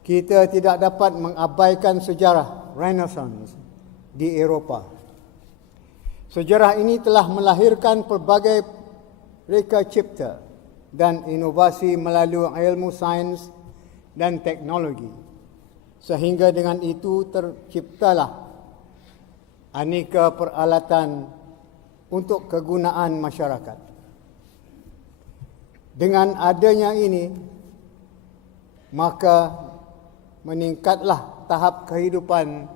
kita tidak dapat mengabaikan sejarah Renaissance di Eropah. Sejarah ini telah melahirkan pelbagai reka cipta dan inovasi melalui ilmu sains dan teknologi. Sehingga dengan itu terciptalah aneka peralatan untuk kegunaan masyarakat. Dengan adanya ini, maka meningkatlah tahap kehidupan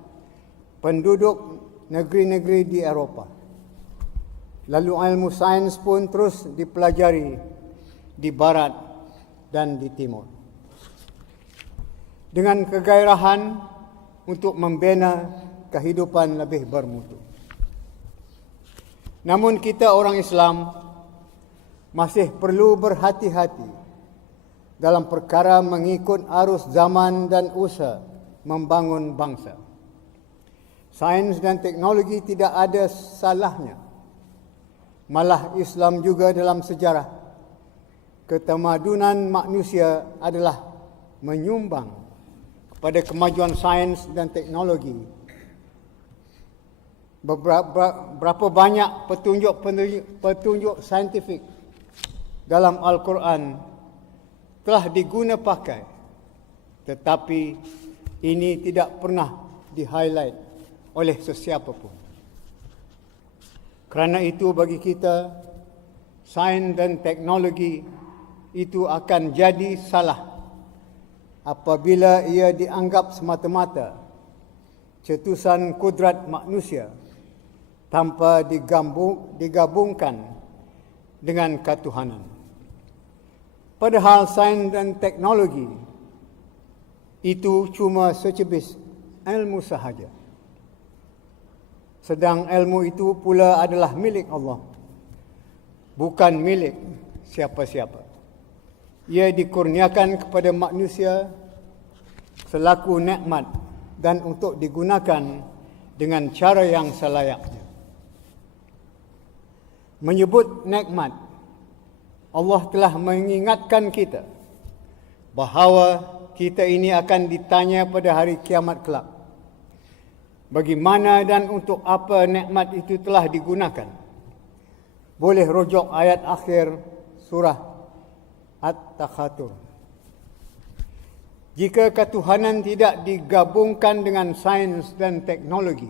penduduk negeri-negeri di Eropah. Lalu ilmu sains pun terus dipelajari di barat dan di timur. Dengan kegairahan untuk membina kehidupan lebih bermutu. Namun kita orang Islam masih perlu berhati-hati dalam perkara mengikut arus zaman dan usaha membangun bangsa. Sains dan teknologi tidak ada salahnya. Malah Islam juga dalam sejarah ketamadunan manusia adalah menyumbang kepada kemajuan sains dan teknologi. Berapa banyak petunjuk saintifik dalam Al-Quran telah diguna pakai, tetapi ini tidak pernah di-highlight oleh sesiapa pun. Kerana itu bagi kita, sains dan teknologi itu akan jadi salah apabila ia dianggap semata-mata cetusan kudrat manusia tanpa digabungkan dengan ketuhanan. Padahal sains dan teknologi itu cuma secebis ilmu sahaja. Sedang ilmu itu pula adalah milik Allah, bukan milik siapa-siapa. Ia dikurniakan kepada manusia selaku nikmat dan untuk digunakan dengan cara yang selayaknya. Menyebut nikmat, Allah telah mengingatkan kita bahawa kita ini akan ditanya pada hari kiamat kelak. Bagaimana dan untuk apa nikmat itu telah digunakan? Boleh rujuk ayat akhir surah At-Takhatur. Jika ketuhanan tidak digabungkan dengan sains dan teknologi,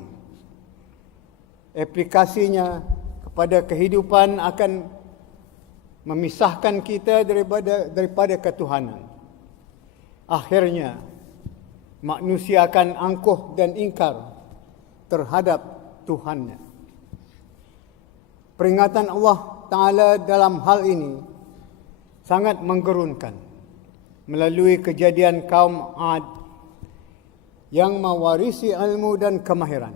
aplikasinya kepada kehidupan akan memisahkan kita daripada ketuhanan. Akhirnya, manusia akan angkuh dan ingkar terhadap Tuhannya. Peringatan Allah Ta'ala dalam hal ini sangat menggerunkan melalui kejadian kaum Ad yang mewarisi ilmu dan kemahiran,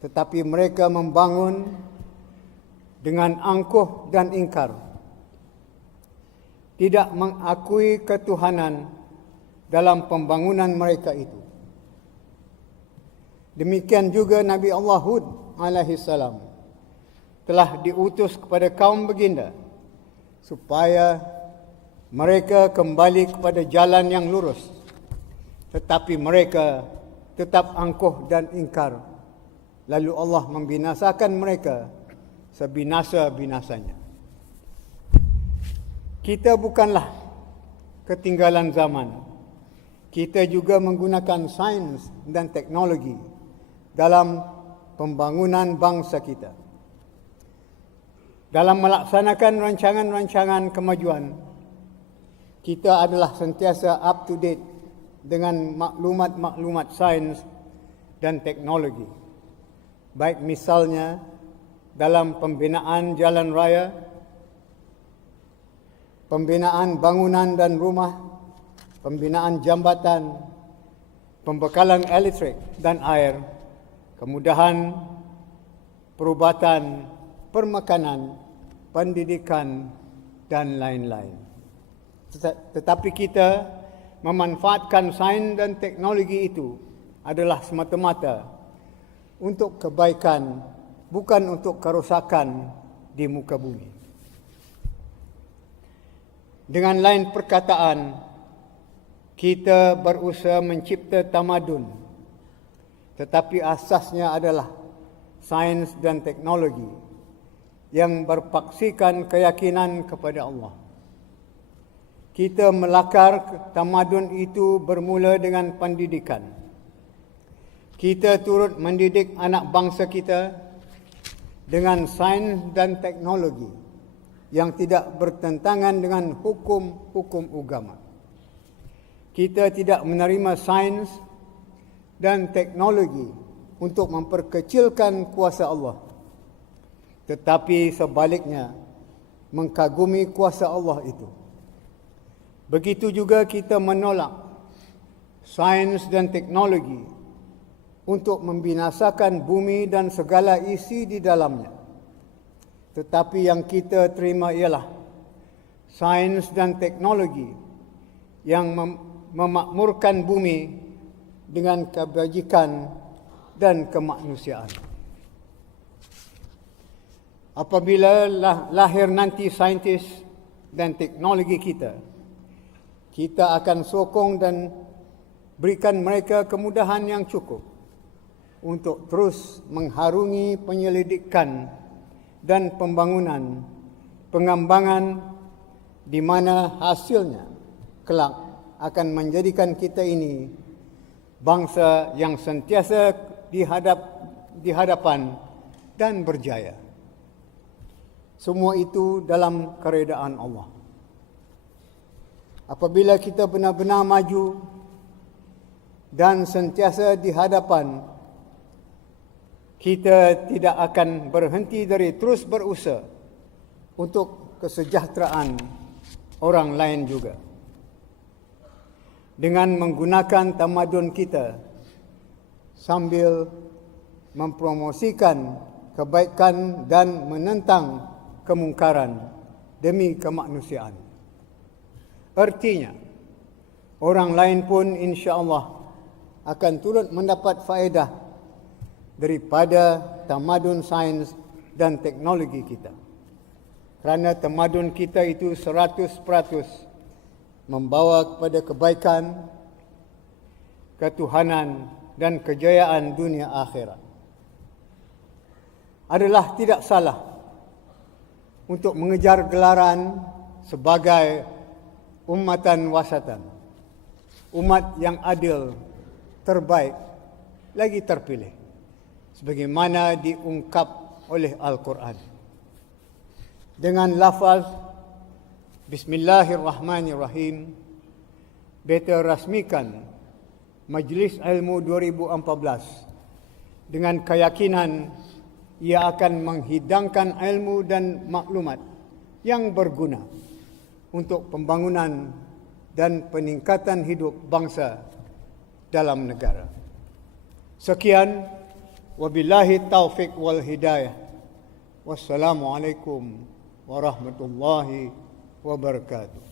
tetapi mereka membangun dengan angkuh dan ingkar, tidak mengakui ketuhanan dalam pembangunan mereka itu. Demikian juga Nabi Allah Hud alaihi salam telah diutus kepada kaum baginda supaya mereka kembali kepada jalan yang lurus, tetapi mereka tetap angkuh dan ingkar. Lalu Allah membinasakan mereka sebinasa-binasanya. Kita bukanlah ketinggalan zaman. Kita juga menggunakan sains dan teknologi dalam pembangunan bangsa kita. Dalam melaksanakan rancangan-rancangan kemajuan, kita adalah sentiasa up to date dengan maklumat-maklumat sains dan teknologi. Baik misalnya dalam pembinaan jalan raya, pembinaan bangunan dan rumah, pembinaan jambatan, pembekalan elektrik dan air, kemudahan perubatan, permakanan, pendidikan dan lain-lain. Tetapi kita memanfaatkan sains dan teknologi itu adalah semata-mata untuk kebaikan, bukan untuk kerosakan di muka bumi. Dengan lain perkataan, kita berusaha mencipta tamadun, tetapi asasnya adalah sains dan teknologi yang berpaksikan keyakinan kepada Allah. Kita melakar tamadun itu bermula dengan pendidikan. Kita turut mendidik anak bangsa kita dengan sains dan teknologi yang tidak bertentangan dengan hukum-hukum agama. Kita tidak menerima sains dan teknologi untuk memperkecilkan kuasa Allah, tetapi sebaliknya mengkagumi kuasa Allah itu. Begitu juga kita menolak sains dan teknologi untuk membinasakan bumi dan segala isi di dalamnya. Tetapi yang kita terima ialah sains dan teknologi yang memakmurkan bumi dengan kebajikan dan kemanusiaan. Apabila lahir nanti saintis dan teknologi kita akan sokong dan berikan mereka kemudahan yang cukup untuk terus mengharungi penyelidikan dan pembangunan, pengembangan di mana hasilnya kelak akan menjadikan kita ini bangsa yang sentiasa di hadapan dan berjaya. Semua itu dalam keredaan Allah. Apabila kita benar-benar maju dan sentiasa di hadapan, kita tidak akan berhenti dari terus berusaha untuk kesejahteraan orang lain juga. Dengan menggunakan tamadun kita sambil mempromosikan kebaikan dan menentang kemungkaran demi kemanusiaan. Artinya, orang lain pun insya-Allah akan turut mendapat faedah daripada tamadun sains dan teknologi kita. Kerana tamadun kita itu 100% membawa kepada kebaikan, ketuhanan dan kejayaan dunia akhirat. Adalah tidak salah untuk mengejar gelaran sebagai ummatan wasatan, umat yang adil, terbaik, lagi terpilih, sebagaimana diungkap oleh Al-Quran. Dengan lafaz Bismillahirrahmanirrahim, beta rasmikan Majlis Ilmu 2014 dengan keyakinan ia akan menghidangkan ilmu dan maklumat yang berguna untuk pembangunan dan peningkatan hidup bangsa dalam negara. Sekian, wabillahi taufik wal hidayah. Wassalamualaikum warahmatullahi wabarakatuh.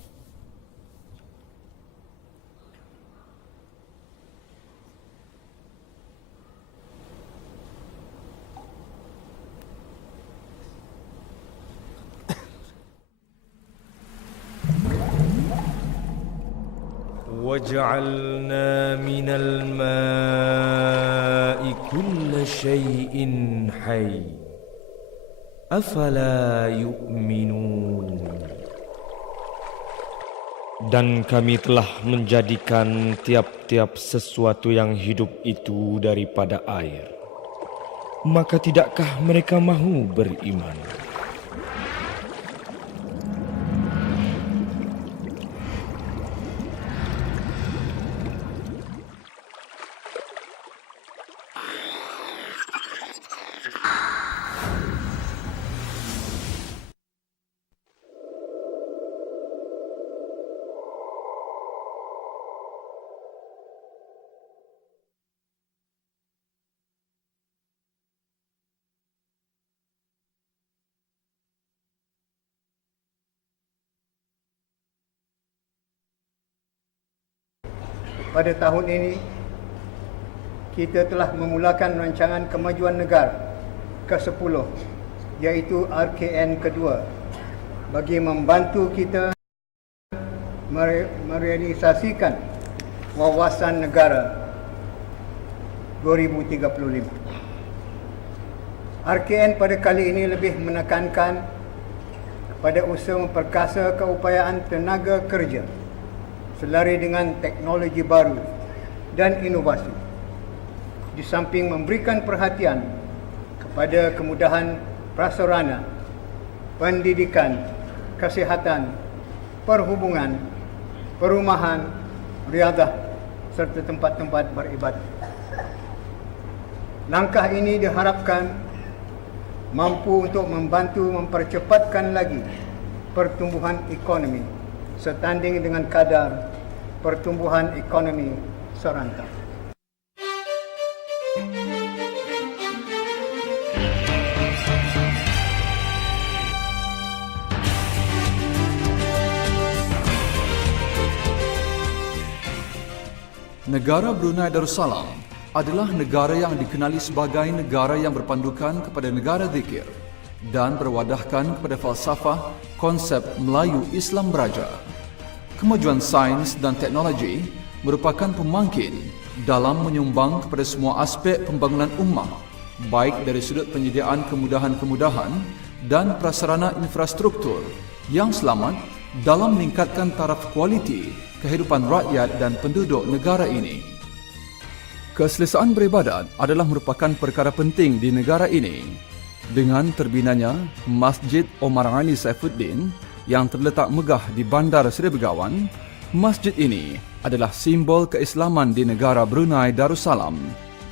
وجعلنا من الماء كل شيء حي أفلا يؤمنون. Dan kami telah menjadikan tiap-tiap sesuatu yang hidup itu daripada air. Maka tidakkah mereka mahu beriman? Pada tahun ini, kita telah memulakan rancangan kemajuan negara ke-10, iaitu RKN kedua, bagi membantu kita merealisasikan wawasan negara 2035. RKN pada kali ini lebih menekankan kepada usaha memperkasa keupayaan tenaga kerja selari dengan teknologi baru dan inovasi, di samping memberikan perhatian kepada kemudahan prasarana, pendidikan, kesihatan, perhubungan, perumahan, riadah serta tempat-tempat beribadah. Langkah ini diharapkan mampu untuk membantu mempercepatkan lagi pertumbuhan ekonomi setanding dengan kadar pertumbuhan ekonomi serantau. Negara Brunei Darussalam adalah negara yang dikenali sebagai negara yang berpandukan kepada negara zikir dan berwadahkan kepada falsafah konsep Melayu Islam Beraja. Kemajuan sains dan teknologi merupakan pemangkin dalam menyumbang kepada semua aspek pembangunan ummah, baik dari sudut penyediaan kemudahan-kemudahan dan prasarana infrastruktur yang selamat dalam meningkatkan taraf kualiti kehidupan rakyat dan penduduk negara ini. Keselesaan beribadat adalah merupakan perkara penting di negara ini. Dengan terbinanya Masjid Omar Ali Saifuddin yang terletak megah di Bandar Seri Begawan, masjid ini adalah simbol keislaman di negara Brunei Darussalam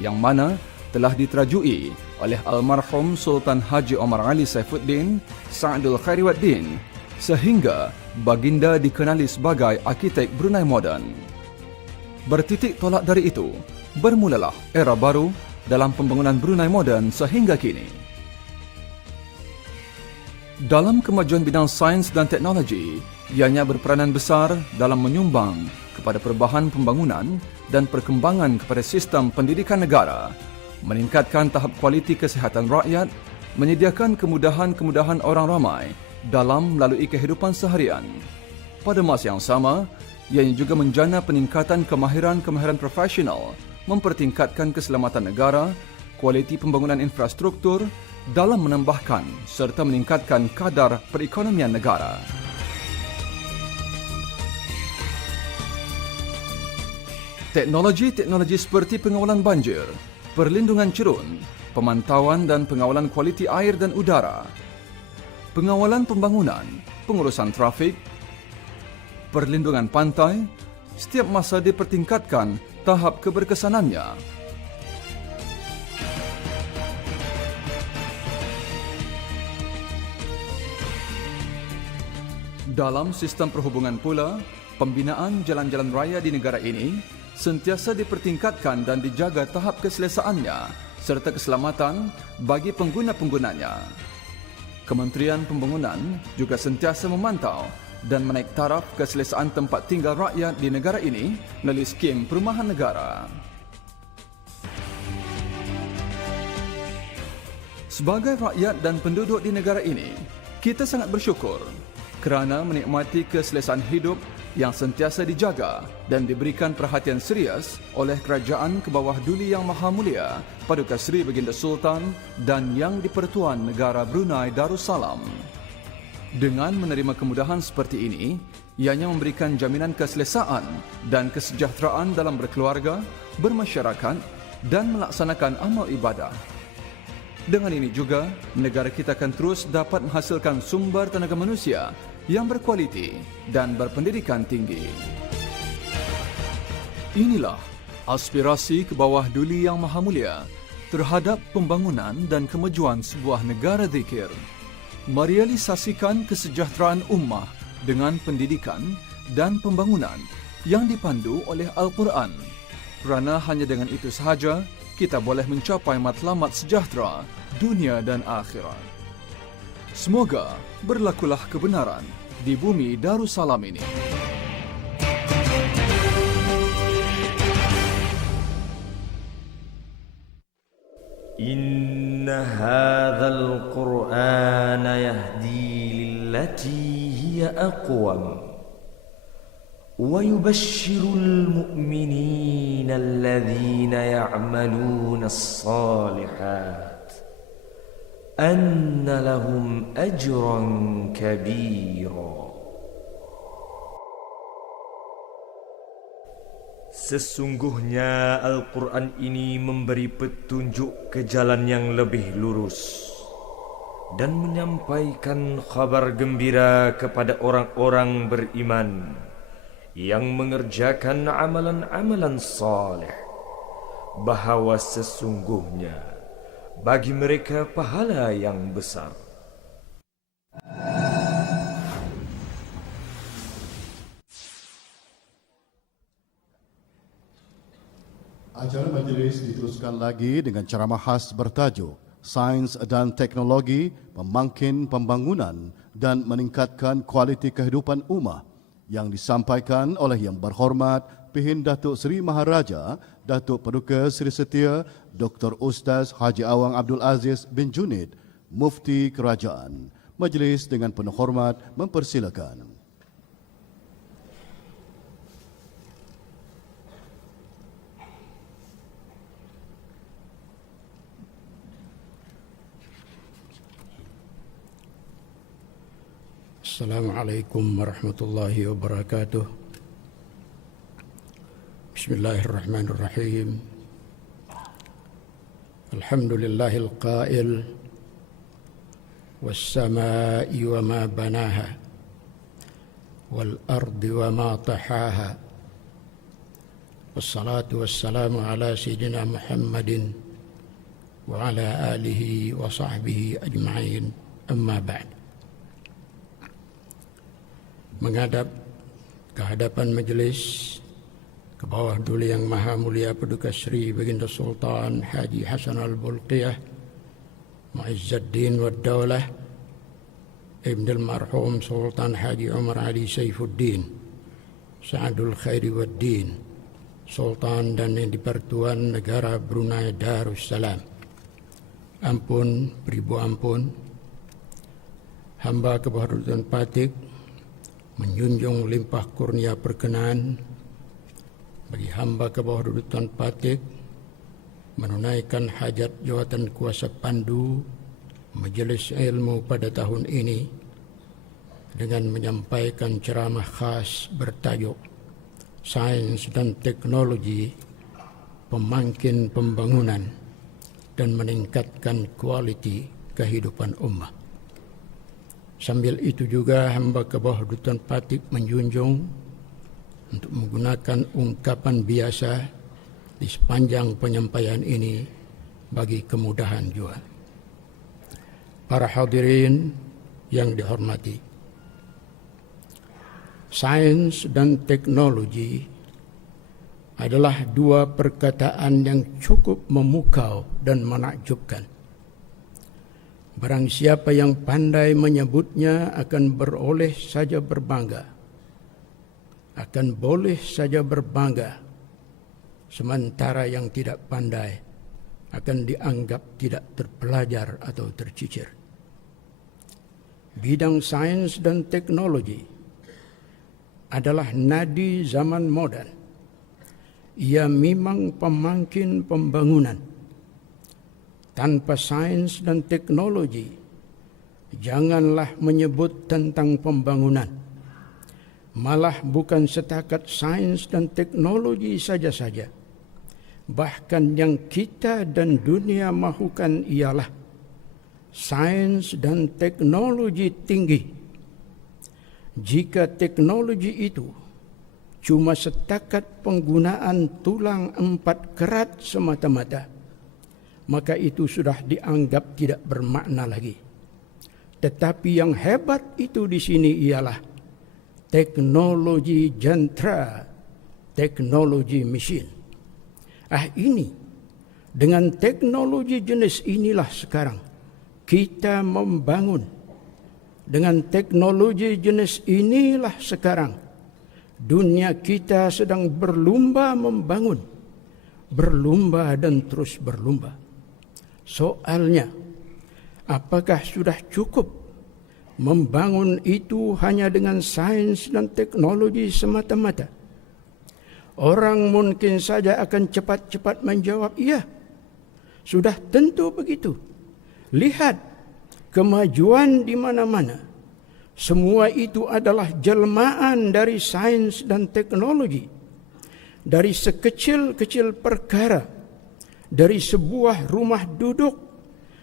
yang mana telah diterajui oleh almarhum Sultan Haji Omar Ali Saifuddin Sa'dul Khairiwaddin sehingga baginda dikenali sebagai arkitek Brunei moden. Bertitik tolak dari itu, bermulalah era baru dalam pembangunan Brunei moden sehingga kini. Dalam kemajuan bidang sains dan teknologi, ianya berperanan besar dalam menyumbang kepada perubahan pembangunan dan perkembangan kepada sistem pendidikan negara, meningkatkan tahap kualiti kesihatan rakyat, menyediakan kemudahan-kemudahan orang ramai dalam melalui kehidupan seharian. Pada masa yang sama, ianya juga menjana peningkatan kemahiran-kemahiran profesional, mempertingkatkan keselamatan negara, kualiti pembangunan infrastruktur, dalam menambahkan serta meningkatkan kadar perekonomian negara. Teknologi-teknologi seperti pengawalan banjir, perlindungan cerun, pemantauan dan pengawalan kualiti air dan udara, pengawalan pembangunan, pengurusan trafik, perlindungan pantai, setiap masa dipertingkatkan tahap keberkesanannya. Dalam sistem perhubungan pula, pembinaan jalan-jalan raya di negara ini sentiasa dipertingkatkan dan dijaga tahap keselesaannya serta keselamatan bagi pengguna-penggunanya. Kementerian Pembangunan juga sentiasa memantau dan menaik taraf keselesaan tempat tinggal rakyat di negara ini melalui skim perumahan negara. Sebagai rakyat dan penduduk di negara ini, kita sangat bersyukur kerana menikmati keselesaan hidup yang sentiasa dijaga dan diberikan perhatian serius oleh Kerajaan ke bawah Duli Yang Maha Mulia Paduka Seri Baginda Sultan dan Yang di-Pertuan Negara Brunei Darussalam. Dengan menerima kemudahan seperti ini, ianya memberikan jaminan keselesaan dan kesejahteraan dalam berkeluarga, bermasyarakat dan melaksanakan amal ibadah. Dengan ini juga, negara kita akan terus dapat menghasilkan sumber tenaga manusia yang berkualiti dan berpendidikan tinggi. Inilah aspirasi ke bawah Duli Yang Maha Mulia terhadap pembangunan dan kemajuan sebuah negara zikir. Merealisasikan kesejahteraan ummah dengan pendidikan dan pembangunan yang dipandu oleh Al-Quran. Kerana hanya dengan itu sahaja, kita boleh mencapai matlamat sejahtera dunia dan akhirat. Semoga berlakulah kebenaran di bumi Darussalam ini. Inna hadzal Qur'ana yahdi lillati hiya aqwam ويبشر المؤمنين الذين يعملون الصالحات أن لهم أجرا كبيرا. Sesungguhnya Al-Quran ini memberi petunjuk ke jalan yang lebih lurus dan menyampaikan kabar gembira kepada orang-orang beriman yang mengerjakan amalan-amalan saleh, bahawa sesungguhnya bagi mereka pahala yang besar. Acara majlis diteruskan lagi dengan ceramah khas bertajuk Sains dan Teknologi Pemangkin Pembangunan dan Meningkatkan Kualiti Kehidupan Ummah yang disampaikan oleh Yang Berhormat Pihin Datuk Seri Maharaja Datuk Paduka Seri Setia Dr. Ustaz Haji Awang Abdul Aziz bin Junid, Mufti Kerajaan. Majlis dengan penuh hormat mempersilakan. Assalamualaikum warahmatullahi wabarakatuh. Bismillahirrahmanirrahim. Alhamdulillahil qail was-samaa'i wa ma banaha wal ardi wa ma tahaha wassalatu wassalamu ala sayyidina Muhammadin wa ala alihi wa sahbihi ajma'in, amma ba'd. Menghadap ke hadapan majlis ke bawah Duli Yang Maha Mulia Paduka Seri Baginda Sultan Haji Hassanal Bolkiah Muizzuddin wad Daulah Ibn al-Marhum Sultan Haji Umar Ali Saifuddin Sa'adul Khairi wad Din Sultan dan Yang di-Pertuan Negara Brunei Darussalam. Ampun, beribu ampun, hamba ke bawah Tuan Patik menjunjung limpah kurnia perkenan bagi hamba ke bawah Tuan Patik menunaikan hajat jawatan kuasa pandu Majlis Ilmu pada tahun ini dengan menyampaikan ceramah khas bertajuk Sains dan Teknologi Pemangkin Pembangunan dan Meningkatkan Kualiti Kehidupan Ummah. Sambil itu juga hamba ke bawah Tuan Patik menjunjung untuk menggunakan ungkapan biasa di sepanjang penyampaian ini bagi kemudahan juga. Para hadirin yang dihormati, sains dan teknologi adalah dua perkataan yang cukup memukau dan menakjubkan. Barang siapa yang pandai menyebutnya akan beroleh saja berbangga, akan boleh saja berbangga, sementara yang tidak pandai akan dianggap tidak terpelajar atau tercicir. Bidang sains dan teknologi adalah nadi zaman modern. Ia memang pemangkin pembangunan. Tanpa sains dan teknologi, janganlah menyebut tentang pembangunan. Malah bukan setakat sains dan teknologi saja-saja. Bahkan yang kita dan dunia mahukan ialah sains dan teknologi tinggi. Jika teknologi itu cuma setakat penggunaan tulang 4 kerat semata-mata, maka itu sudah dianggap tidak bermakna lagi. Tetapi yang hebat itu di sini ialah teknologi jantara, teknologi mesin. Ini dengan teknologi jenis inilah sekarang kita membangun. Dengan teknologi jenis inilah sekarang dunia kita sedang berlumba membangun, berlumba dan terus berlumba. Soalnya, apakah sudah cukup membangun itu hanya dengan sains dan teknologi semata-mata? Orang mungkin saja akan cepat-cepat menjawab, iya, sudah tentu begitu. Lihat kemajuan di mana-mana. Semua itu adalah jelmaan dari sains dan teknologi. Dari sekecil-kecil perkara, dari sebuah rumah duduk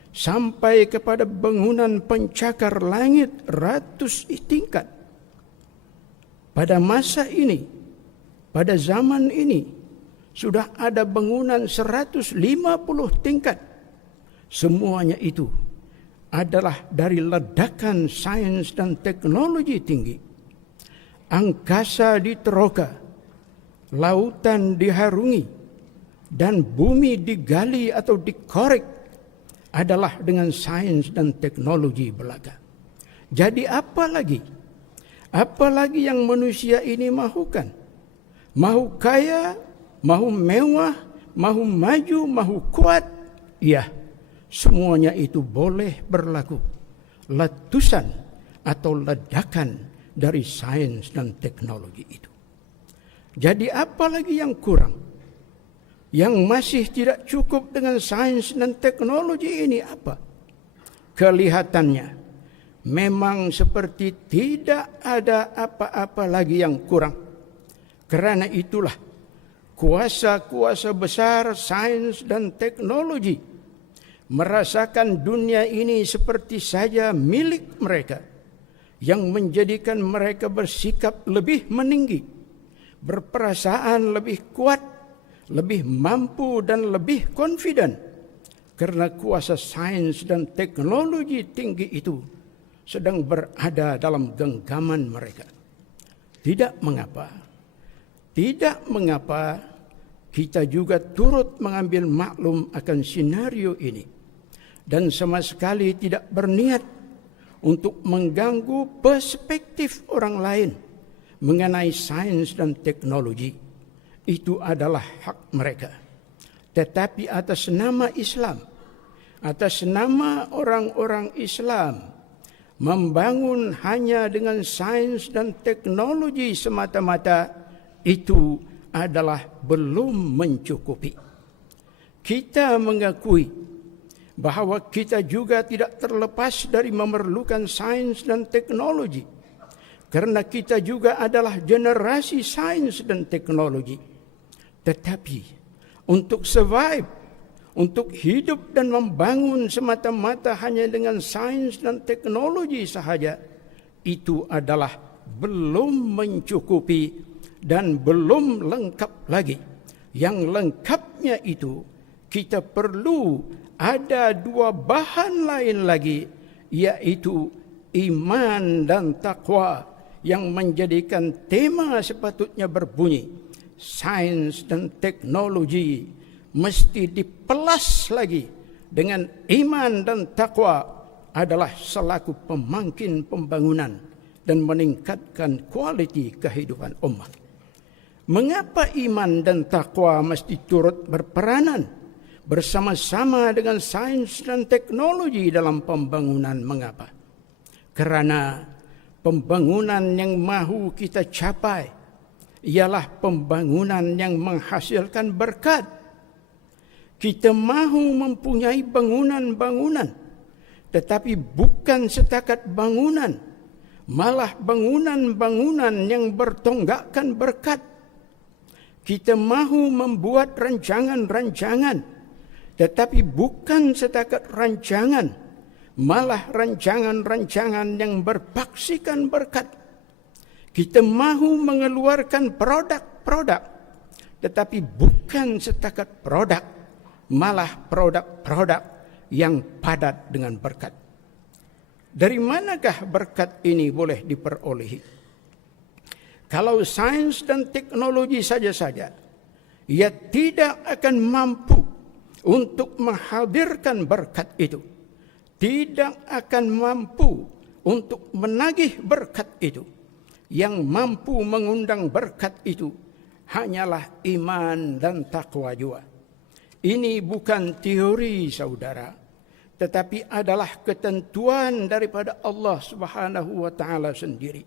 sampai kepada bangunan pencakar langit ratus tingkat. Pada masa ini, pada zaman ini, sudah ada bangunan 150 tingkat. Semuanya itu adalah dari ledakan sains dan teknologi tinggi. Angkasa diteroka, lautan diharungi, dan bumi digali atau dikorek adalah dengan sains dan teknologi belaka. Jadi apa lagi? Apa lagi yang manusia ini mahukan? Mahu kaya, mahu mewah, mahu maju, mahu kuat? Ya, semuanya itu boleh berlaku. Letusan atau ledakan dari sains dan teknologi itu. Jadi apa lagi yang kurang? Yang masih tidak cukup dengan sains dan teknologi ini apa? Kelihatannya memang seperti tidak ada apa-apa lagi yang kurang. Karena itulah kuasa-kuasa besar sains dan teknologi merasakan dunia ini seperti saja milik mereka, yang menjadikan mereka bersikap lebih meninggi, berperasaan lebih kuat, lebih mampu dan lebih confident, karena kuasa sains dan teknologi tinggi itu sedang berada dalam genggaman mereka. Tidak mengapa kita juga turut mengambil maklum akan senario ini dan sama sekali tidak berniat untuk mengganggu perspektif orang lain mengenai sains dan teknologi. Itu adalah hak mereka. Tetapi atas nama Islam, atas nama orang-orang Islam, membangun hanya dengan sains dan teknologi semata-mata, itu adalah belum mencukupi. Kita mengakui bahwa kita juga tidak terlepas dari memerlukan sains dan teknologi, karena kita juga adalah generasi sains dan teknologi. Tetapi untuk survive, untuk hidup dan membangun semata-mata hanya dengan sains dan teknologi sahaja, itu adalah belum mencukupi dan belum lengkap lagi. Yang lengkapnya itu kita perlu ada dua bahan lain lagi, yaitu iman dan takwa, yang menjadikan tema sepatutnya berbunyi sains dan teknologi mesti dipelas lagi dengan iman dan takwa adalah selaku pemangkin pembangunan dan meningkatkan kualiti kehidupan ummah. Mengapa iman dan takwa mesti turut berperanan bersama-sama dengan sains dan teknologi dalam pembangunan? Mengapa? Kerana pembangunan yang mahu kita capai ialah pembangunan yang menghasilkan berkat. Kita mahu mempunyai bangunan-bangunan, tetapi bukan setakat bangunan, malah bangunan-bangunan yang bertonggakkan berkat. Kita mahu membuat rancangan-rancangan, tetapi bukan setakat rancangan, malah rancangan-rancangan yang berpaksikan berkat. Kita mahu mengeluarkan produk-produk, tetapi bukan setakat produk, malah produk-produk yang padat dengan berkat. Dari manakah berkat ini boleh diperolehi? Kalau sains dan teknologi saja-saja, ia tidak akan mampu untuk menghadirkan berkat itu. Tidak akan mampu untuk menagih berkat itu. Yang mampu mengundang berkat itu hanyalah iman dan takwa jua. Ini bukan teori, saudara, tetapi adalah ketentuan daripada Allah Subhanahu wa taala sendiri.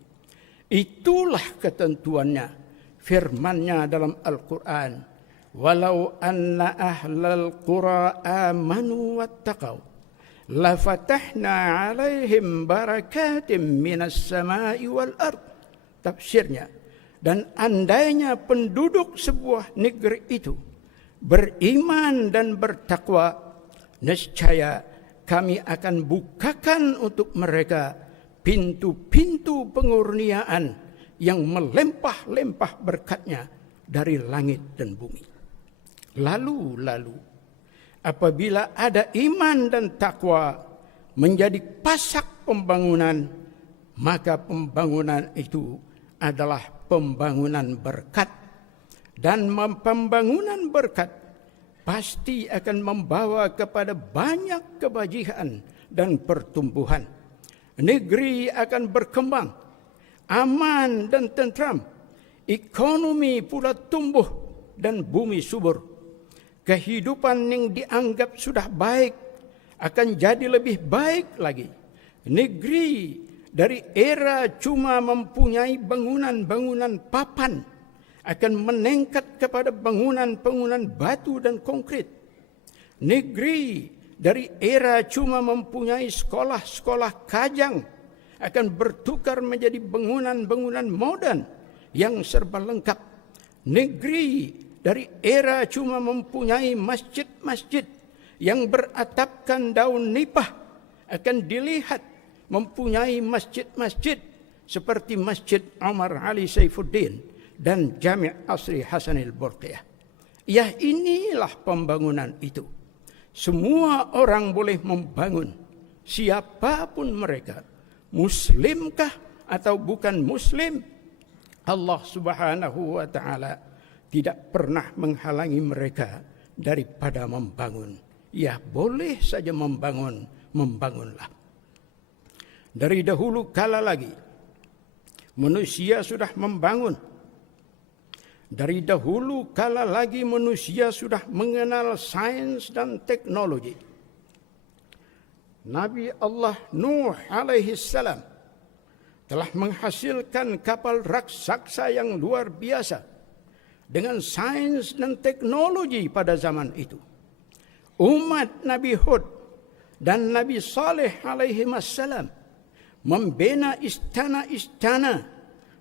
Itulah ketentuannya, firman-Nya dalam Al-Qur'an, "Walau anna ahlal qura amanu wattaqau la fatahna 'alaihim barakatim minas sama'i wal ard." Tafsirnya, dan andainya penduduk sebuah negeri itu beriman dan bertakwa, nescaya kami akan bukakan untuk mereka pintu-pintu pengurniaan yang melempah-lempah berkatnya dari langit dan bumi. Lalu apabila ada iman dan takwa menjadi pasak pembangunan, maka pembangunan itu adalah pembangunan berkat. Dan pembangunan berkat pasti akan membawa kepada banyak kebajikan dan pertumbuhan. Negeri akan berkembang, aman dan tentram. Ekonomi pula tumbuh dan bumi subur. Kehidupan yang dianggap sudah baik akan jadi lebih baik lagi. Negeri dari era cuma mempunyai bangunan-bangunan papan akan meningkat kepada bangunan-bangunan batu dan konkrit. Negeri dari era cuma mempunyai sekolah-sekolah kajang akan bertukar menjadi bangunan-bangunan modern yang serba lengkap. Negeri dari era cuma mempunyai masjid-masjid yang beratapkan daun nipah akan dilihat mempunyai masjid-masjid seperti Masjid Umar Ali Saifuddin dan Jami' Asri Hasanil Bolkiah. Ya, inilah pembangunan itu. Semua orang boleh membangun, siapapun mereka, muslimkah atau bukan muslim. Allah Subhanahu wa taala tidak pernah menghalangi mereka daripada membangun. Ya, boleh saja membangun, membangunlah. Dari dahulu kala lagi manusia sudah membangun. Dari dahulu kala lagi manusia sudah mengenal sains dan teknologi. Nabi Allah Nuh alaihi salam telah menghasilkan kapal raksasa yang luar biasa dengan sains dan teknologi pada zaman itu. Umat Nabi Hud dan Nabi Saleh alaihi wassalam membina istana-istana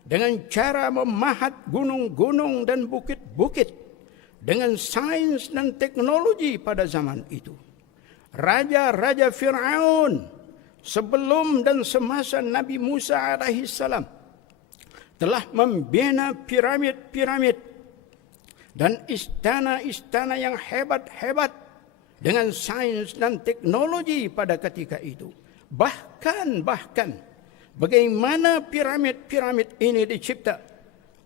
dengan cara memahat gunung-gunung dan bukit-bukit dengan sains dan teknologi pada zaman itu. Raja-raja Fir'aun sebelum dan semasa Nabi Musa alaihissalam telah membina piramid-piramid dan istana-istana yang hebat-hebat dengan sains dan teknologi pada ketika itu. Bahkan bagaimana piramid-piramid ini dicipta?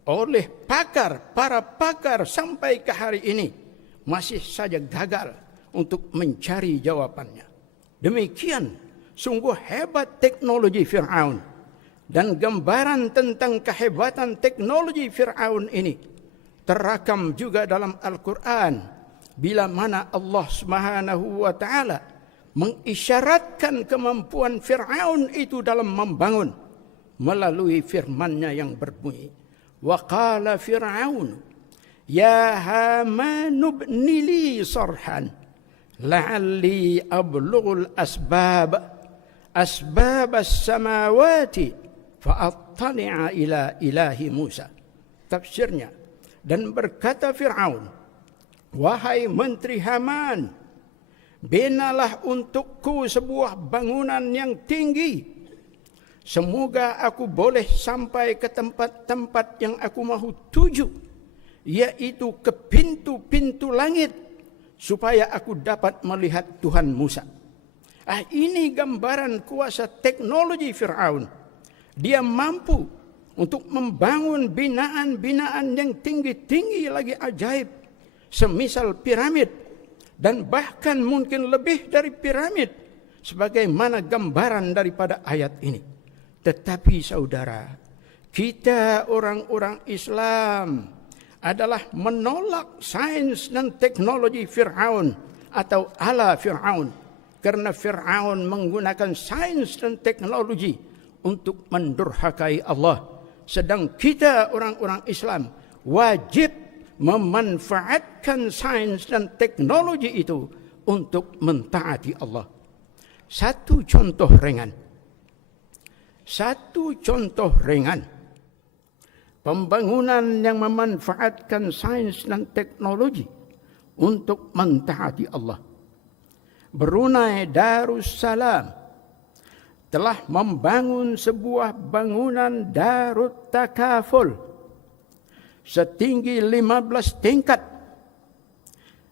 oleh para pakar sampai ke hari ini masih saja gagal untuk mencari jawabannya. Demikian sungguh hebat teknologi Fir'aun, dan gambaran tentang kehebatan teknologi Fir'aun ini terakam juga dalam Al-Quran, bila mana Allah Subhanahu wa taala mengisyaratkan kemampuan Fir'aun itu dalam membangun melalui firman-Nya yang berbunyi, wa qala Fir'aun ya Haman ibni li sarhan la'alli ablughul asbab as-samawati fa'attali'a ila ilahi Musa. Tafsirnya, dan berkata Fir'aun, wahai menteri Haman, binalah untukku sebuah bangunan yang tinggi, semoga aku boleh sampai ke tempat-tempat yang aku mahu tuju, yaitu ke pintu-pintu langit, supaya aku dapat melihat Tuhan Musa. Ini gambaran kuasa teknologi Fir'aun. Dia mampu untuk membangun binaan-binaan yang tinggi-tinggi lagi ajaib, semisal piramid, dan bahkan mungkin lebih dari piramid, sebagaimana gambaran daripada ayat ini. Tetapi saudara, kita orang-orang Islam adalah menolak sains dan teknologi Fir'aun atau ala Fir'aun, karena Fir'aun menggunakan sains dan teknologi untuk mendurhakai Allah, sedang kita orang-orang Islam wajib memanfaatkan sains dan teknologi itu untuk mentaati Allah. Satu contoh ringan pembangunan yang memanfaatkan sains dan teknologi untuk mentaati Allah. Brunei Darussalam telah membangun sebuah bangunan Darut Takaful setinggi 15 tingkat.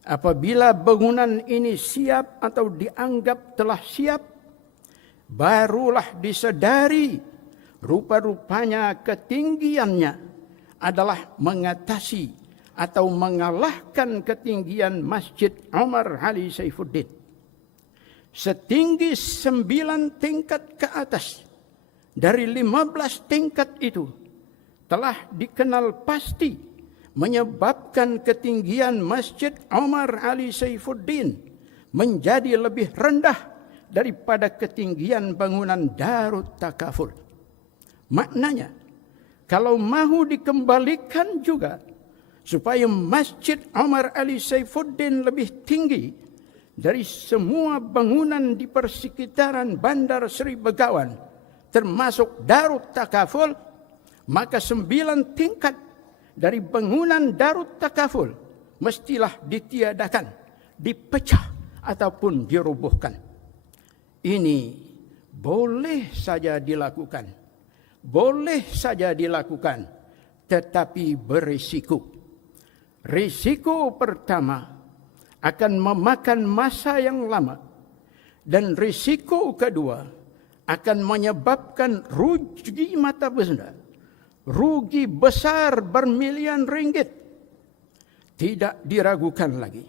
Apabila bangunan ini siap atau dianggap telah siap, barulah disadari rupa-rupanya ketinggiannya adalah mengatasi atau mengalahkan ketinggian Masjid Omar Ali Saifuddin. Setinggi 9 tingkat ke atas dari 15 tingkat itu telah dikenal pasti menyebabkan ketinggian Masjid Omar Ali Saifuddin menjadi lebih rendah daripada ketinggian bangunan Darut Takaful. Maknanya, kalau mahu dikembalikan juga supaya Masjid Omar Ali Saifuddin lebih tinggi dari semua bangunan di persekitaran Bandar Seri Begawan, termasuk Darut Takaful, maka 9 tingkat dari bangunan Darut Takaful mestilah ditiadakan, dipecah ataupun dirobohkan. Ini boleh saja dilakukan, tetapi berisiko. Risiko pertama akan memakan masa yang lama, dan risiko kedua akan menyebabkan rugi mata benda, rugi besar bermilion ringgit. Tidak diragukan lagi,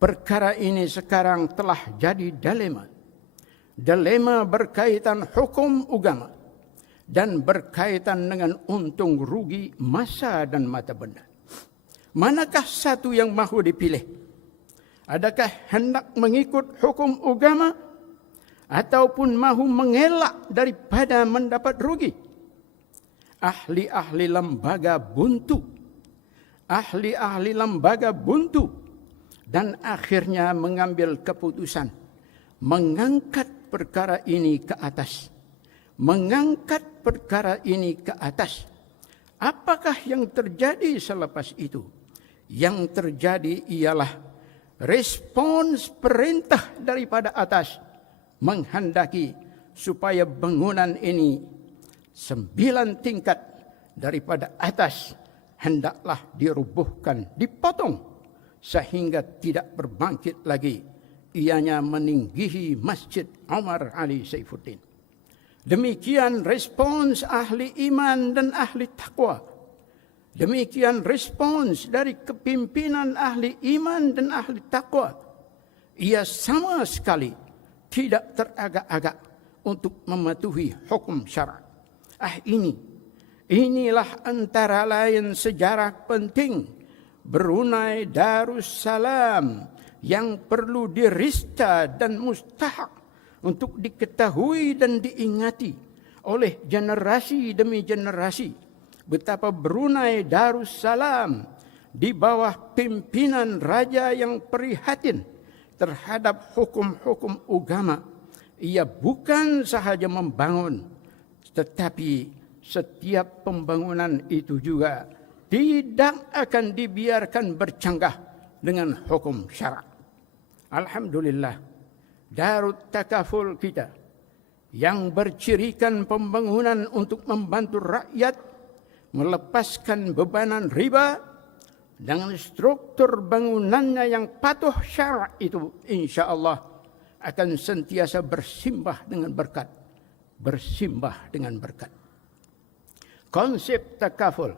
perkara ini sekarang telah jadi dilema berkaitan hukum agama dan berkaitan dengan untung rugi masa dan mata benda. Manakah satu yang mahu dipilih? Adakah hendak mengikut hukum agama ataupun mahu mengelak daripada mendapat rugi? Ahli-ahli lembaga buntu dan akhirnya mengambil keputusan mengangkat perkara ini ke atas. Apakah yang terjadi selepas itu? Yang terjadi ialah respons perintah daripada atas menghendaki supaya bangunan ini 9 tingkat daripada atas hendaklah dirubuhkan, dipotong sehingga tidak berbangkit lagi, ianya meninggihi Masjid Omar Ali Saifuddin. Demikian respons ahli iman dan ahli takwa Demikian respons dari kepimpinan ahli iman dan ahli taqwa. Ia sama sekali tidak teragak-agak untuk mematuhi hukum syarak. Inilah antara lain sejarah penting Brunei Darussalam yang perlu dirista dan mustahak untuk diketahui dan diingati oleh generasi demi generasi. Betapa Brunei Darussalam di bawah pimpinan raja yang prihatin terhadap hukum-hukum agama. Ia bukan sahaja membangun, tetapi setiap pembangunan itu juga tidak akan dibiarkan bercanggah dengan hukum syarak. Alhamdulillah, Darut Takaful kita yang bercirikan pembangunan untuk membantu rakyat melepaskan bebanan riba dengan struktur bangunannya yang patuh syarak itu, insya Allah akan sentiasa bersimbah dengan berkat. Konsep takaful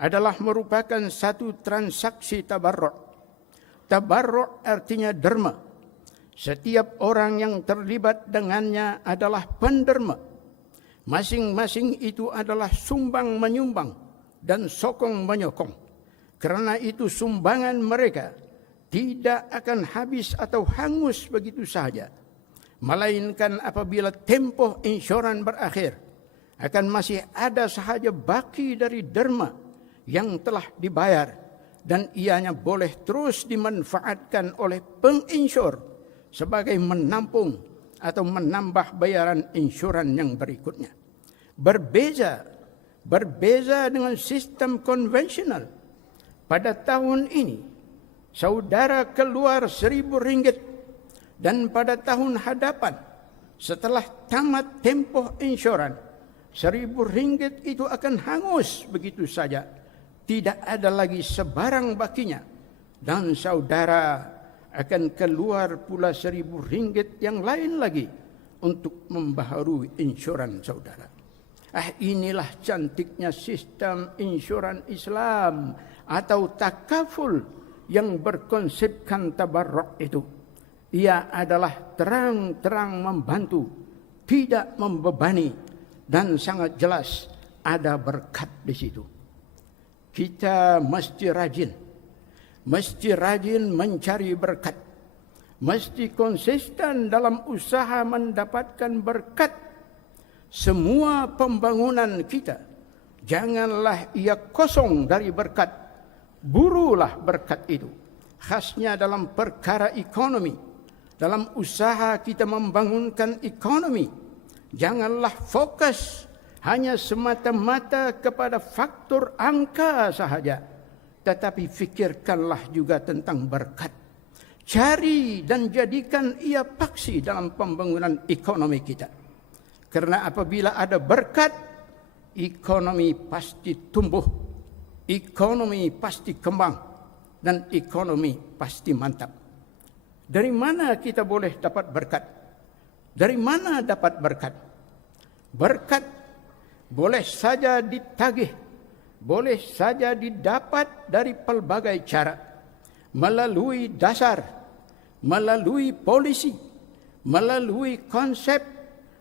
adalah merupakan satu transaksi tabarruk. Tabarruk artinya derma. Setiap orang yang terlibat dengannya adalah penderma. Masing-masing itu adalah sumbang menyumbang dan sokong menyokong. Karena itu sumbangan mereka tidak akan habis atau hangus begitu saja. Melainkan apabila tempoh insuran berakhir, akan masih ada sahaja baki dari derma yang telah dibayar. Dan ianya boleh terus dimanfaatkan oleh penginsur sebagai menampung atau menambah bayaran insuran yang berikutnya. Berbeza dengan sistem konvensional. Pada tahun ini, saudara keluar RM1.000 dan pada tahun hadapan, setelah tamat tempoh insuran, RM1.000 itu akan hangus begitu saja. Tidak ada lagi sebarang bakinya. Dan saudara akan keluar pula RM1.000 yang lain lagi untuk membaharui insuran saudara. Inilah cantiknya sistem insuran Islam atau takaful yang berkonsepkan tabarruk itu. Ia adalah terang-terang membantu, tidak membebani, dan sangat jelas ada berkat di situ. Kita mesti rajin mencari berkat, mesti konsisten dalam usaha mendapatkan berkat. Semua pembangunan kita, janganlah ia kosong dari berkat. Burulah berkat itu. Khasnya dalam perkara ekonomi. Dalam usaha kita membangunkan ekonomi. Janganlah fokus hanya semata-mata kepada faktor angka sahaja. Tetapi fikirkanlah juga tentang berkat. Cari dan jadikan ia paksi dalam pembangunan ekonomi kita. Karena apabila ada berkat, ekonomi pasti tumbuh, ekonomi pasti kembang, dan ekonomi pasti mantap. Dari mana kita boleh dapat berkat? Dari mana dapat berkat? Berkat boleh saja ditagih, boleh saja didapat dari pelbagai cara. Melalui dasar, melalui polisi, melalui konsep,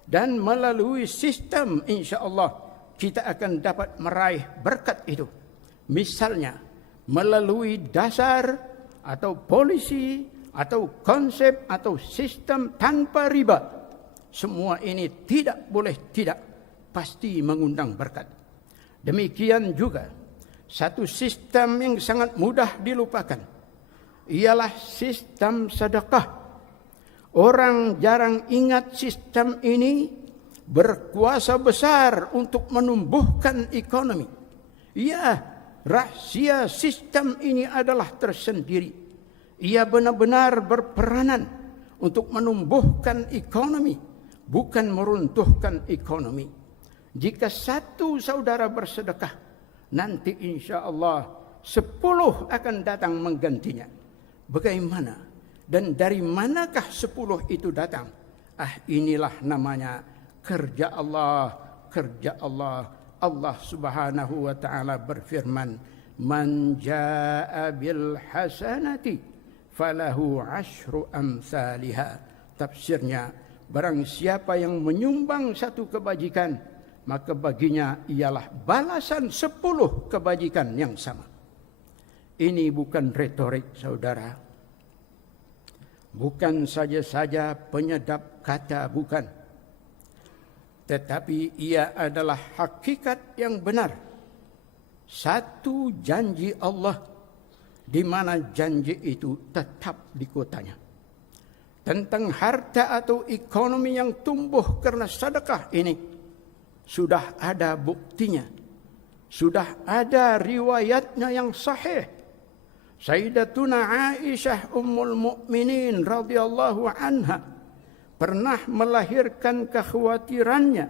dan melalui sistem, insya Allah kita akan dapat meraih berkat itu. Misalnya melalui dasar atau polisi atau konsep atau sistem tanpa riba. Semua ini tidak pasti mengundang berkat. Demikian juga satu sistem yang sangat mudah dilupakan ialah sistem sedekah. Orang jarang ingat sistem ini berkuasa besar untuk menumbuhkan ekonomi. Ya, rahasia sistem ini adalah tersendiri. Ia benar-benar berperanan untuk menumbuhkan ekonomi, bukan meruntuhkan ekonomi. Jika satu saudara bersedekah, nanti insya Allah 10 akan datang menggantinya. Bagaimana? Dan dari manakah 10 itu datang? Inilah namanya kerja Allah, Allah Subhanahu wa taala berfirman, "Man jaa'a bil hasanati falahu asyru amsalha." Tafsirnya, barang siapa yang menyumbang satu kebajikan, maka baginya ialah balasan 10 kebajikan yang sama. Ini bukan retorik, saudara. Bukan saja-saja penyedap kata, bukan. Tetapi ia adalah hakikat yang benar. Satu janji Allah, di mana janji itu tetap di kotanya. Tentang harta atau ekonomi yang tumbuh karena sedekah ini, sudah ada buktinya. Sudah ada riwayatnya yang sahih. Sayyidatuna Aisyah Ummul Mukminin radhiyallahu anha pernah melahirkan kekhawatirannya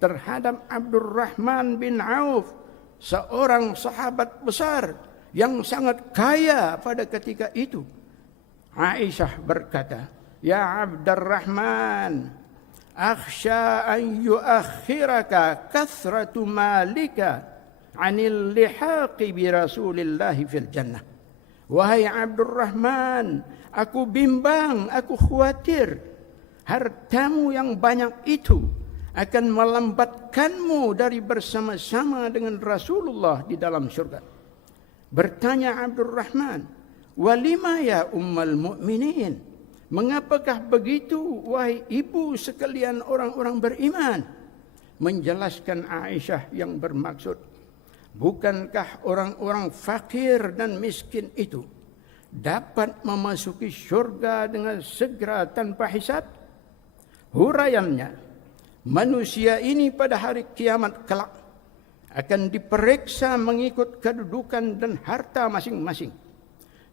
terhadap Abdurrahman bin Auf, seorang sahabat besar yang sangat kaya pada ketika itu. Aisyah berkata, "Ya Abdurrahman, akhsha an yuakhiraka kathratu malika anil lihaqi bi Rasulillah fil jannah." Wahai Abdurrahman, aku bimbang, aku khawatir hartamu yang banyak itu akan melambatkanmu dari bersama-sama dengan Rasulullah di dalam surga. Bertanya Abdurrahman, "Walima ya Ummul Mukminin?" Mengapakah begitu, wahai ibu sekalian orang-orang beriman? Menjelaskan Aisyah yang bermaksud, bukankah orang-orang fakir dan miskin itu dapat memasuki syurga dengan segera tanpa hisab? Huraiannya, manusia ini pada hari kiamat kelak akan diperiksa mengikut kedudukan dan harta masing-masing.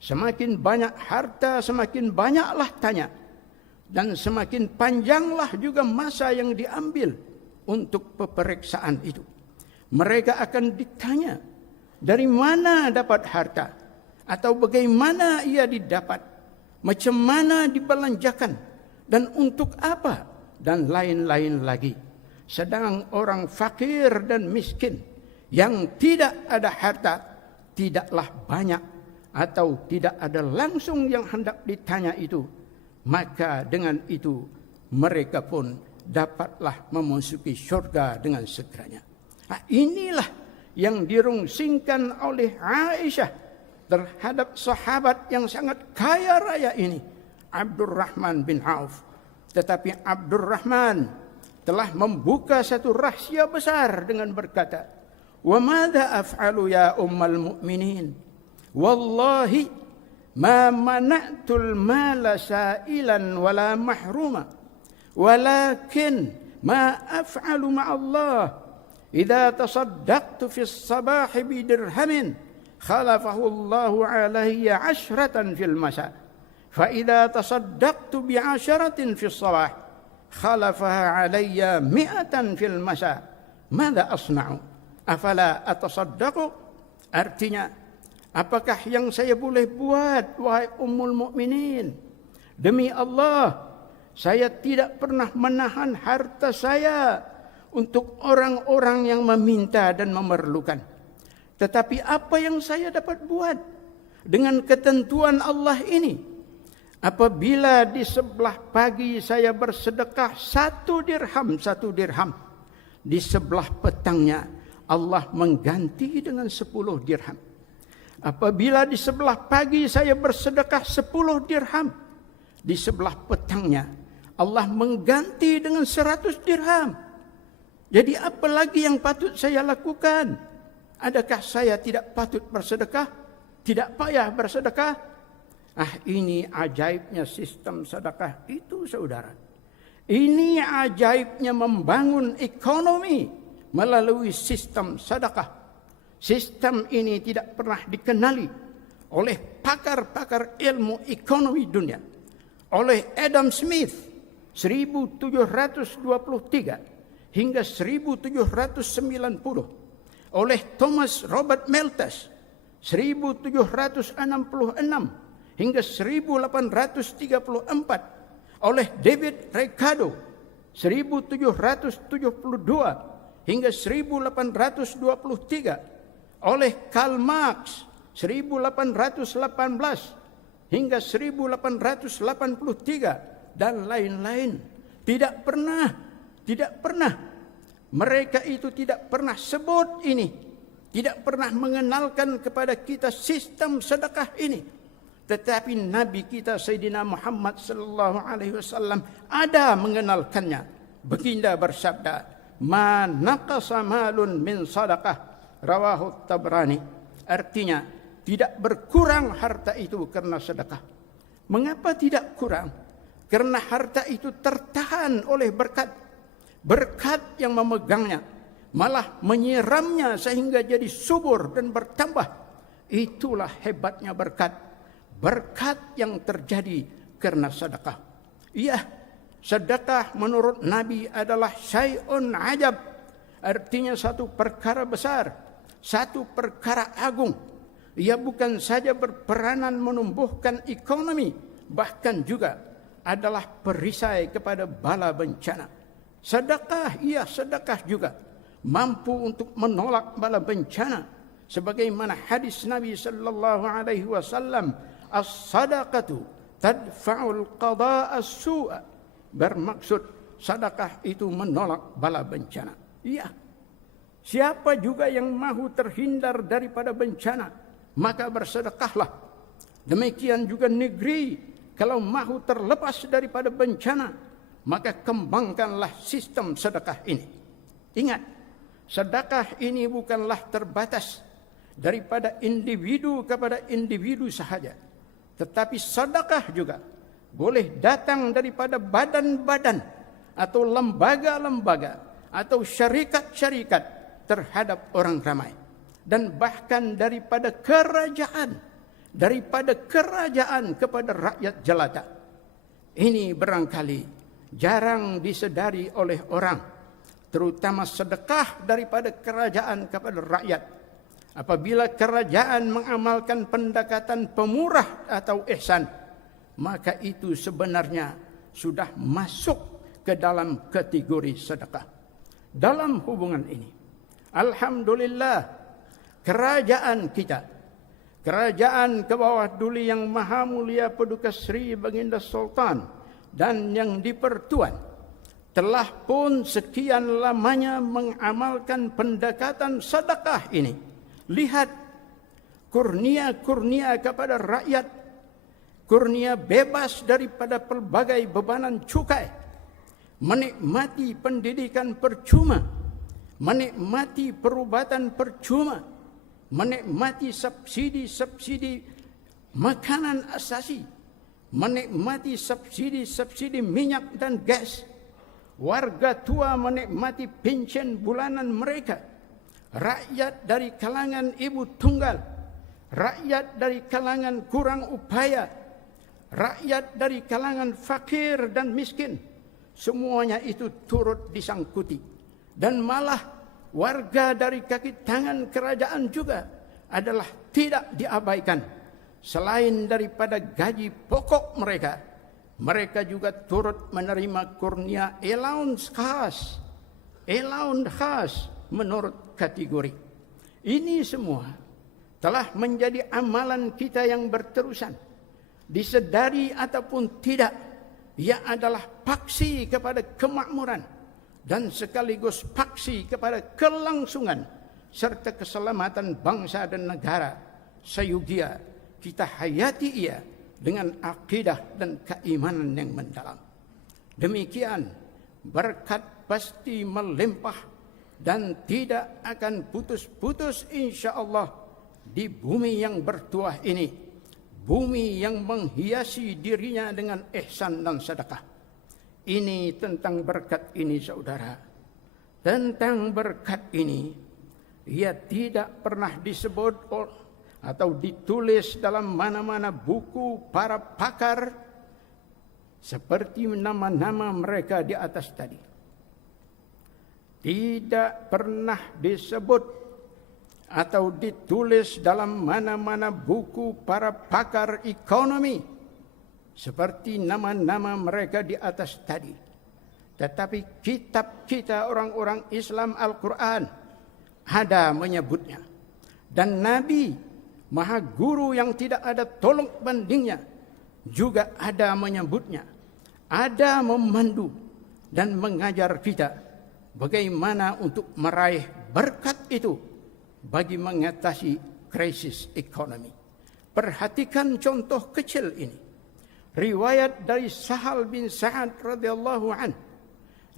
Semakin banyak harta, semakin banyaklah tanya. Dan semakin panjanglah juga masa yang diambil untuk peperiksaan itu. Mereka akan ditanya, dari mana dapat harta? Atau bagaimana ia didapat? Macam mana dibelanjakan? Dan untuk apa? Dan lain-lain lagi. Sedang orang fakir dan miskin yang tidak ada harta, tidaklah banyak atau tidak ada langsung yang hendak ditanya itu, maka dengan itu mereka pun dapatlah memasuki syurga dengan segeranya. Nah, inilah yang dirungsingkan oleh Aisyah terhadap sahabat yang sangat kaya raya ini, Abdurrahman bin Auf. Tetapi Abdurrahman telah membuka satu rahasia besar dengan berkata, "Wa madza af'alu ya Ummul Mukminin? Wallahi ma mana'tul mala sa'ilan wala mahruma, walakin ma af'alu ma'allah. Idza tasaddaqtu fi as-sabahi bi dirhamin khalafahu Allahu alayya 'ashratan fil masa. Fa idza tasaddaqtu bi 'asharatin fi as-sabah khalafaha alayya 100 fil masa. Madza asna'u? Afala atasaddaqu?" Artinya, apakah yang saya boleh buat, wahai Ummul Mukminin? Demi Allah, saya tidak pernah menahan harta saya untuk orang-orang yang meminta dan memerlukan. Tetapi apa yang saya dapat buat dengan ketentuan Allah ini? Apabila di sebelah pagi saya bersedekah 1 dirham, di sebelah petangnya Allah mengganti dengan 10 dirham. Apabila di sebelah pagi saya bersedekah 10 dirham, di sebelah petangnya Allah mengganti dengan 100 dirham. Jadi apa lagi yang patut saya lakukan? Adakah saya tidak patut bersedekah? Tidak payah bersedekah? Ini ajaibnya sistem sedekah itu, saudara. Ini ajaibnya membangun ekonomi melalui sistem sedekah. Sistem ini tidak pernah dikenali oleh pakar-pakar ilmu ekonomi dunia. Oleh Adam Smith 1723 hingga 1790. Oleh Thomas Robert Malthus 1766 hingga 1834. Oleh David Ricardo 1772 hingga 1823 oleh Karl Marx 1818 hingga 1883 dan lain-lain. Tidak pernah mereka itu tidak pernah sebut ini, tidak pernah mengenalkan kepada kita sistem sedekah ini. Tetapi Nabi kita Sayyidina Muhammad sallallahu alaihi wasallam ada mengenalkannya. Baginda bersabda, "Ma naqasa malun min sadaqah," rawahu Tabrani. Artinya, tidak berkurang harta itu karena sedekah. Mengapa tidak kurang? Karena harta itu tertahan oleh berkat yang memegangnya, malah menyiramnya sehingga jadi subur dan bertambah. Itulah hebatnya berkat yang terjadi karena sedekah. Iya, sedekah menurut Nabi adalah syai'un ajab, artinya satu perkara besar, satu perkara agung. Ia bukan saja berperanan menumbuhkan ekonomi, bahkan juga adalah perisai kepada bala bencana. Sedekah juga mampu untuk menolak bala bencana, sebagaimana hadis Nabi sallallahu alaihi wasallam, "As-sadaqatu tadfa'ul qada'a as-su'a." Bermaksud sedekah itu menolak bala bencana. Iya. Siapa juga yang mahu terhindar daripada bencana, maka bersedekahlah. Demikian juga negeri, kalau mahu terlepas daripada bencana, maka kembangkanlah sistem sedekah ini. Ingat, sedekah ini bukanlah terbatas daripada individu kepada individu sahaja, tetapi sedekah juga boleh datang daripada badan-badan atau lembaga-lembaga atau syarikat-syarikat terhadap orang ramai, dan bahkan daripada kerajaan kepada rakyat jelata. Ini barangkali jarang disedari oleh orang, terutama sedekah daripada kerajaan kepada rakyat. Apabila kerajaan mengamalkan pendekatan pemurah atau ihsan, maka itu sebenarnya sudah masuk ke dalam kategori sedekah. Dalam hubungan ini, alhamdulillah, kerajaan kita, kerajaan ke bawah duli yang Maha Mulia Paduka Sri Baginda Sultan dan yang di-Pertuan, telah pun sekian lamanya mengamalkan pendekatan sedekah ini. Lihat kurnia-kurnia kepada rakyat, kurnia bebas daripada pelbagai bebanan cukai, menikmati pendidikan percuma, menikmati perubatan percuma, menikmati subsidi-subsidi makanan asasi, menikmati subsidi-subsidi minyak dan gas. Warga tua menikmati pensiun bulanan mereka. Rakyat dari kalangan ibu tunggal, rakyat dari kalangan kurang upaya, rakyat dari kalangan fakir dan miskin, semuanya itu turut disangkuti. Dan malah warga dari kaki tangan kerajaan juga adalah tidak diabaikan. Selain daripada gaji pokok mereka, mereka juga turut menerima kurnia allowance khas menurut kategori. Ini semua telah menjadi amalan kita yang berterusan. Disedari ataupun tidak, ia adalah paksi kepada kemakmuran dan sekaligus paksi kepada kelangsungan serta keselamatan bangsa dan negara. Sayugia kita hayati ia dengan akidah dan keimanan yang mendalam. Demikian, berkat pasti melimpah dan tidak akan putus-putus insya-Allah di bumi yang bertuah ini, bumi yang menghiasi dirinya dengan ihsan dan sedekah. Ini tentang berkat ini, saudara. Tentang berkat ini, ia tidak pernah disebut atau ditulis dalam mana-mana buku para pakar seperti nama-nama mereka di atas tadi. Tidak pernah disebut atau ditulis dalam mana-mana buku para pakar ekonomi seperti nama-nama mereka di atas tadi. tetapi kitab kita orang-orang Islam Al-Quran ada menyebutnya. Dan Nabi, Maha Guru yang tidak ada tolong bandingnya, juga ada menyebutnya. Ada memandu dan mengajar kita bagaimana untuk meraih berkat itu bagi mengatasi krisis ekonomi. Perhatikan contoh kecil ini. Riwayat dari Sahal bin Sa'ad radhiyallahu an.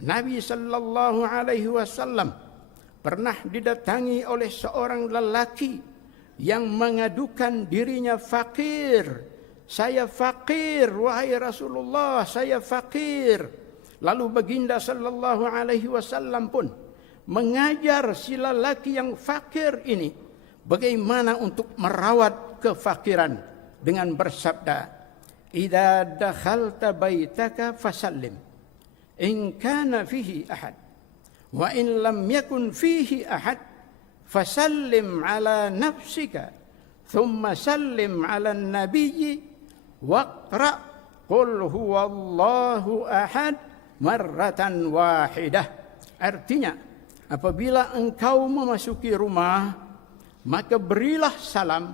Nabi sallallahu alaihi wasallam pernah didatangi oleh seorang lelaki yang mengadukan dirinya fakir. Saya fakir, wahai Rasulullah, saya fakir. Lalu baginda sallallahu alaihi wasallam pun mengajar si lelaki yang fakir ini bagaimana untuk merawat kefakiran dengan bersabda, "Idza dakhalta baitaka fasallim in kana fihi ahad wa in lam yakun fihi ahad fasallim ala nafsika thumma sallim ala an-nabiyyi waqra qul huwallahu ahad marratan wahidah." Artinya, apabila engkau memasuki rumah, maka berilah salam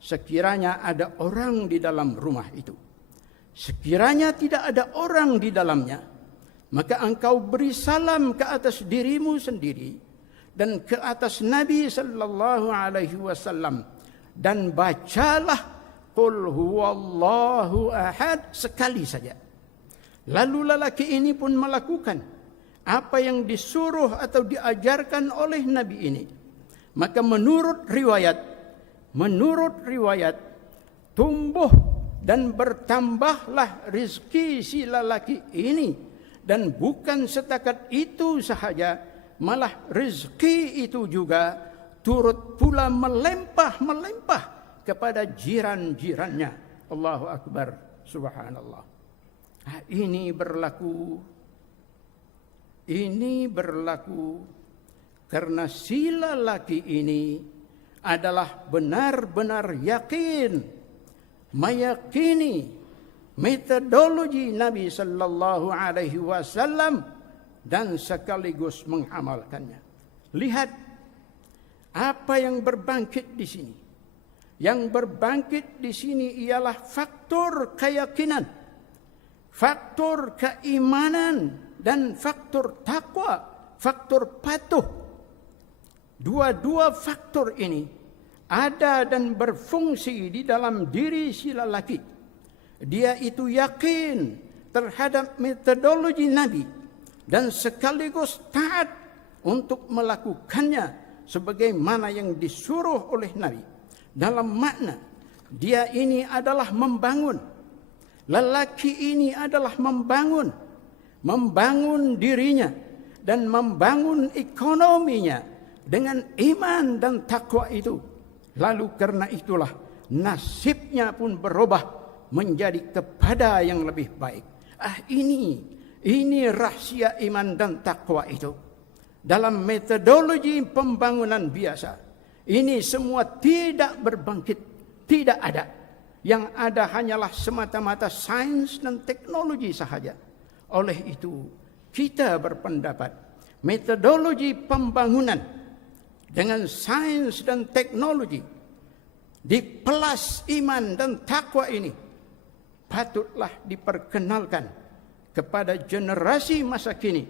sekiranya ada orang di dalam rumah itu. Sekiranya tidak ada orang di dalamnya, maka engkau beri salam ke atas dirimu sendiri dan ke atas Nabi sallallahu alaihi wasallam, dan bacalah qul huwallahu ahad sekali saja. Lalu lelaki ini pun melakukan apa yang disuruh atau diajarkan oleh Nabi ini. Maka menurut riwayat tumbuh dan bertambahlah rezeki si lelaki ini. Dan bukan setakat itu sahaja, malah rezeki itu juga turut pula melimpah kepada jiran-jirannya. Allahu Akbar, subhanallah. Nah, ini berlaku karena si lelaki ini adalah benar-benar yakin, meyakini metodologi Nabi sallallahu alaihi wasallam dan sekaligus mengamalkannya. Lihat apa yang berbangkit di sini. Yang berbangkit di sini ialah faktor keyakinan, faktor keimanan, dan faktor takwa, faktor patuh. Dua-dua faktor ini ada dan berfungsi di dalam diri si lelaki. Dia itu yakin terhadap metodologi Nabi dan sekaligus taat untuk melakukannya sebagaimana yang disuruh oleh Nabi. Dalam makna dia ini adalah membangun. Lelaki ini adalah membangun dirinya dan membangun ekonominya dengan iman dan takwa itu. Lalu karena itulah nasibnya pun berubah menjadi kepada yang lebih baik. Ini rahasia iman dan takwa itu. Dalam metodologi pembangunan biasa, ini semua tidak berbangkit, tidak ada. Yang ada hanyalah semata-mata sains dan teknologi sahaja. Oleh itu, kita berpendapat metodologi pembangunan dengan sains dan teknologi di plus iman dan takwa ini patutlah diperkenalkan kepada generasi masa kini,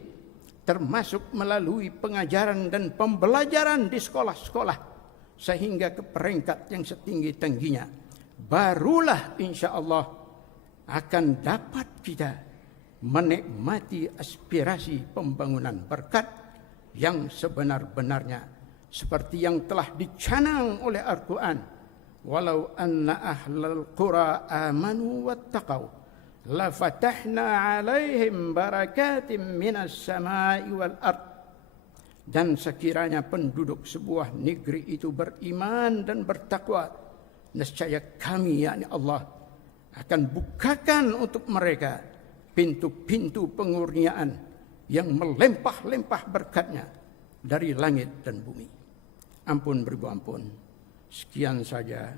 termasuk melalui pengajaran dan pembelajaran di sekolah-sekolah sehingga ke peringkat yang setinggi-tingginya. Barulah insya-Allah akan dapat kita menikmati aspirasi pembangunan berkat yang sebenar-benarnya, seperti yang telah dicanang oleh Al-Quran. Walau anna ahlal qura amanu wattaqau la fatahna alaihim barakatim minas samai wal ard. Dan sekiranya penduduk sebuah negeri itu beriman dan bertakwa, nescaya kami, yakni Allah, akan bukakan untuk mereka pintu-pintu pengurniaan yang melimpah-limpah berkatnya dari langit dan bumi. Ampun beribu ampun. Sekian saja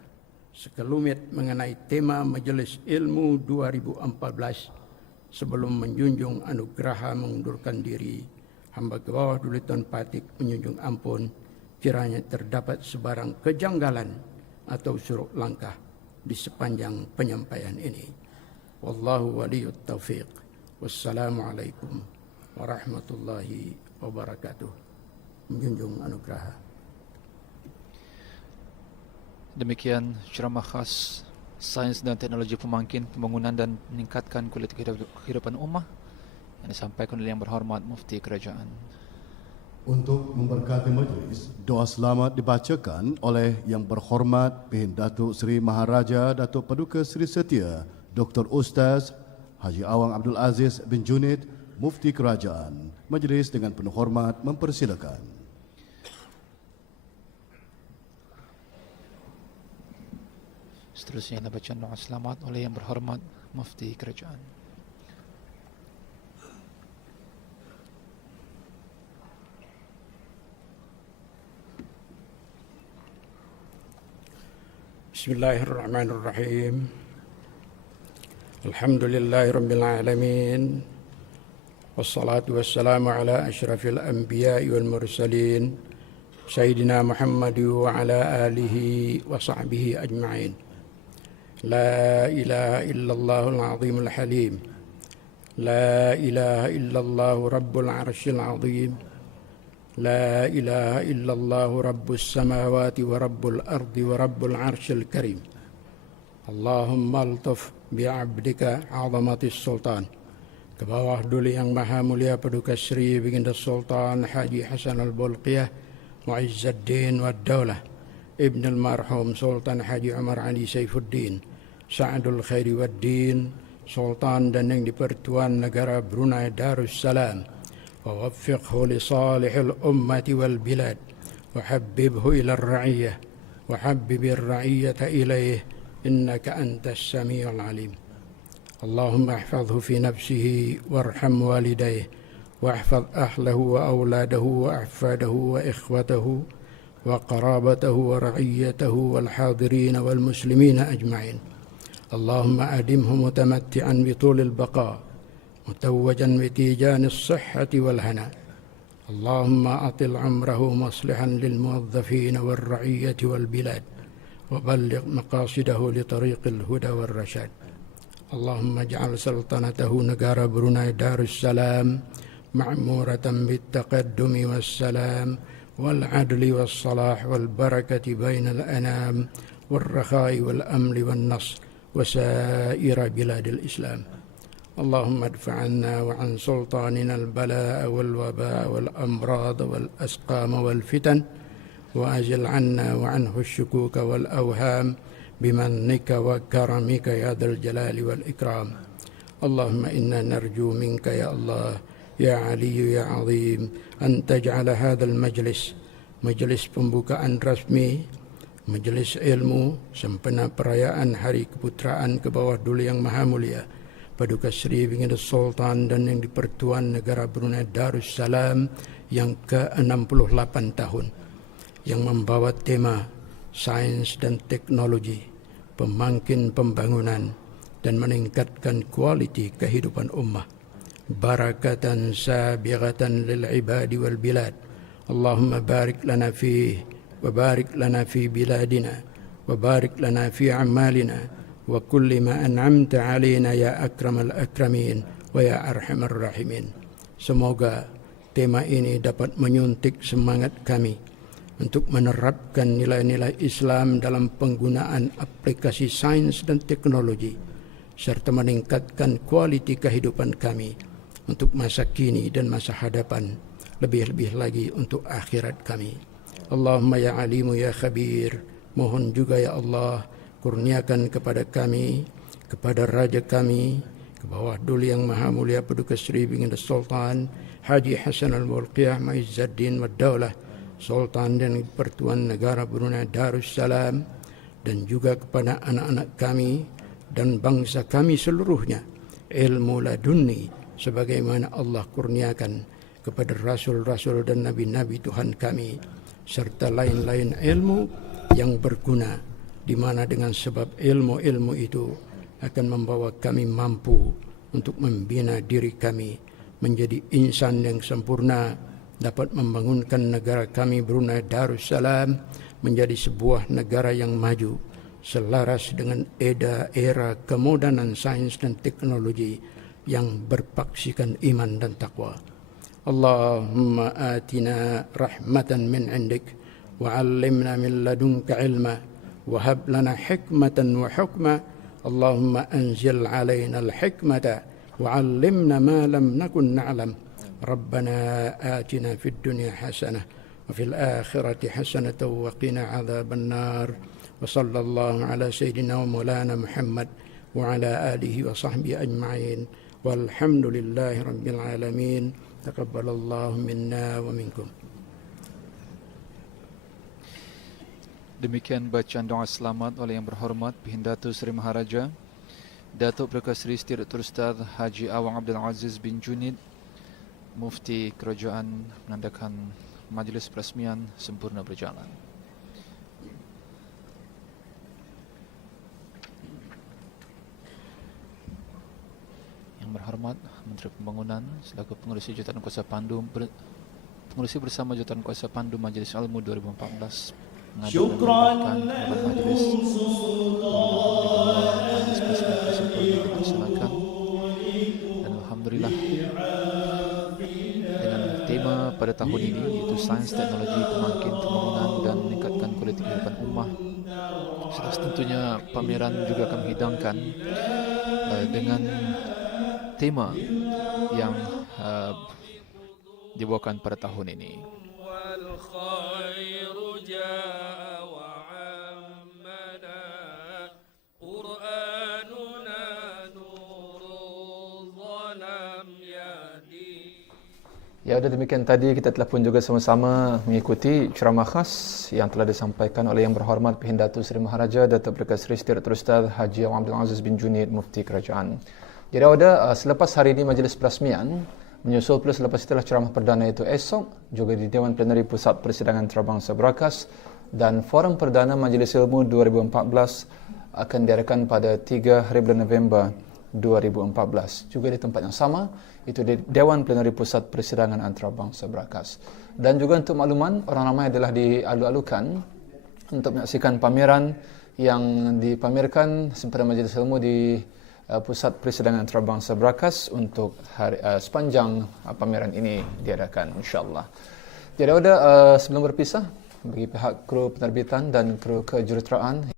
sekelumit mengenai tema Majelis Ilmu 2014 sebelum menjunjung anugerah mengundurkan diri, hamba ke bawah dulu Tuan Patik menjunjung ampun kiranya terdapat sebarang kejanggalan atau suruk langkah di sepanjang penyampaian ini. Wallahu waliyut taufiq. Wassalamualaikum warahmatullahi wabarakatuh. Menjunjung anugerah. Demikian ceramah khas Sains dan Teknologi Pemangkin Pembangunan dan Meningkatkan Kualiti Kehidupan Ummah yang disampaikan oleh Yang Berhormat Mufti Kerajaan. Untuk memberkati majlis, doa selamat dibacakan oleh Yang Berhormat Pehin Datuk Seri Maharaja Datuk Paduka Seri Setia Dr. Ustaz Haji Awang Abdul Aziz bin Junid, Mufti Kerajaan. Majlis dengan penuh hormat mempersilakan. Seterusnya bacaan doa selamat oleh Yang Berhormat Mufti Kerajaan. Bismillahirrahmanirrahim. Alhamdulillahirabbil alamin. Wassalatu wassalamu ala asyrafil anbiya'i wal mursalin Sayyidina Muhammad wa ala alihi wa sahbihi ajma'in. La ilaha illallahul azimul halim. La ilaha illallah rabbul arsyil azim. La ilaha illallah rabbus samawati wa rabbul ardi wa rabbul arsyil karim. Allahumma altuf bi'abdika azamatis sultan. Ke bawah duli Yang Maha Mulia Paduka Seri Baginda Sultan Haji Hasan al-Bolqiyah Mu'izzuddin wa Daulah Ibn al-Marhum Sultan Haji Umar Ali Saifuddin Sa'adul Khairi wa Din Sultan dan yang di-Pertuan Negara Brunei Darussalam wa waffiqhu li salihil ummati wal bilad wa habbibhu ila ar-ra'iyah wa habbibir ra'iyata ilayh innaka antas samiul alim. Allahumma ihfazhu fi nafsihi warham walidayh واحفظ أهله وأولاده وأحفاده وإخوته وقرابته ورعيته والحاضرين والمسلمين أجمعين. اللهم أدمه متمتعا بطول البقاء متوجا بتيجان الصحة والهناء. اللهم أطل عمره مصلحا للموظفين والرعية والبلاد وبلغ مقاصده لطريق الهدى والرشاد. اللهم اجعل سلطنته نجار بروناي دار السلام معمورة بالتقدم والسلام والعدل والصلاح والبركة بين الأنام والرخاء والأمن والنصر وسائر بلاد الإسلام. اللهم ادفع عنا وعن سلطاننا البلاء والوباء والأمراض والأسقام والفتن وأزل عنا وعنه الشكوك والأوهام بمنك وكرمك يا ذا الجلال والإكرام. اللهم إنا نرجو منك يا الله يا علي يا عظيم أن تجعل هذا المجلس مجلس pembukaan rasmi, majelis ilmu sempena perayaan Hari Keputeraan ke bawah Duli Yang Maha Mulia Paduka Seri Baginda Sultan dan yang di-Pertuan Negara Brunei Darussalam yang ke-68 tahun, yang membawa tema sains dan teknologi, pemangkin pembangunan dan meningkatkan kualiti kehidupan ummah. Barakatan sabighatan lil ibadi wal bilad. Allahumma barik lana fihi wa barik lana fi biladina wa barik lana fi amalina wa kulli ma an'amta alaina ya akramal akramin wa ya arhamar rahimin. Semoga tema ini dapat menyuntik semangat kami untuk menerapkan nilai-nilai Islam dalam penggunaan aplikasi sains dan teknologi serta meningkatkan kualiti kehidupan kami untuk masa kini dan masa hadapan, lebih-lebih lagi untuk akhirat kami. Allahumma ya alimu ya khabir, mohon juga ya Allah kurniakan kepada kami, kepada raja kami, ke bawah Duli Yang Maha Mulia Paduka Seri Baginda Sultan Haji Hasan al-Bolqiyah Mu'izzuddin wa Daulah Sultan dan Pertuan Negara Brunei Darussalam, dan juga kepada anak-anak kami dan bangsa kami seluruhnya ilmu laduni sebagaimana Allah kurniakan kepada rasul-rasul dan nabi-nabi Tuhan kami, serta lain-lain ilmu yang berguna, di mana dengan sebab ilmu-ilmu itu akan membawa kami mampu untuk membina diri kami menjadi insan yang sempurna, dapat membangunkan negara kami Brunei Darussalam menjadi sebuah negara yang maju, selaras dengan era kemodernan sains dan teknologi yang berpaksikan iman dan takwa. Allahumma atina rahmatan min indik wa 'allimna min ladunka ilma wa hab lana hikmatan wa hukma. Allahumma anzil 'alaina al-hikmata wa 'allimna ma lam nakun na'lam. Rabbana atina fid dunya hasanah wa fil akhirati hasanatan wa qina 'adzaban nar. Wa sallallahu ala sayyidina wa maulana Muhammad wa ala alihi wa sahbihi ajma'in. Walhamdulillahi rabbil alamin. Taqabbalallahu minna wa minkum. Demikian bacaan doa selamat oleh Yang Berhormat Bhindatu Sri Maharaja Datuk Prakasri Direktur Ustaz Haji Awang Abdul Aziz bin Junid, Mufti Kerajaan, menandakan majlis perasmian sempurna berjalan. Yang Berhormat Menteri Pembangunan selaku pengerusi Jawatan Kuasa Pandu pengerusi bersama Jawatan Kuasa Pandu Majlis Ilmu 2014 mengadakan majlis dilaksanakan, dan alhamdulillah dengan tema pada tahun ini iaitu Sains Teknologi Pemangkin Pembangunan dan Meningkatkan Kualiti Kehidupan Ummah. Sudah tentunya pameran juga akan menghidangkan dengan tema yang dibawakan pada tahun ini. Ya, dan demikian tadi kita telah pun juga sama-sama mengikuti ceramah khas yang telah disampaikan oleh Yang Berhormat Bhindatu Sri Maharaja Datuk Prakasri Direktur Ustaz Haji Awang Abdul Aziz bin Junid, Mufti Kerajaan. Jadi ada selepas hari ini majlis perasmian, menyusul pula selepas itulah ceramah perdana itu esok juga di Dewan Plenari Pusat Persidangan Antarabangsa Berakas, dan forum perdana Majlis Ilmu 2014 akan diadakan pada 3 hari bulan November 2014 juga di tempat yang sama, itu di Dewan Plenari Pusat Persidangan Antarabangsa Berakas. Dan juga untuk makluman, orang ramai adalah dialu-alukan untuk menyaksikan pameran yang dipamerkan sempena Majlis Ilmu di Pusat Persidangan Antarabangsa Berakas untuk sepanjang pameran ini diadakan, insyaAllah. Jadi sebelum berpisah, bagi pihak kru penerbitan dan kru kejuruteraan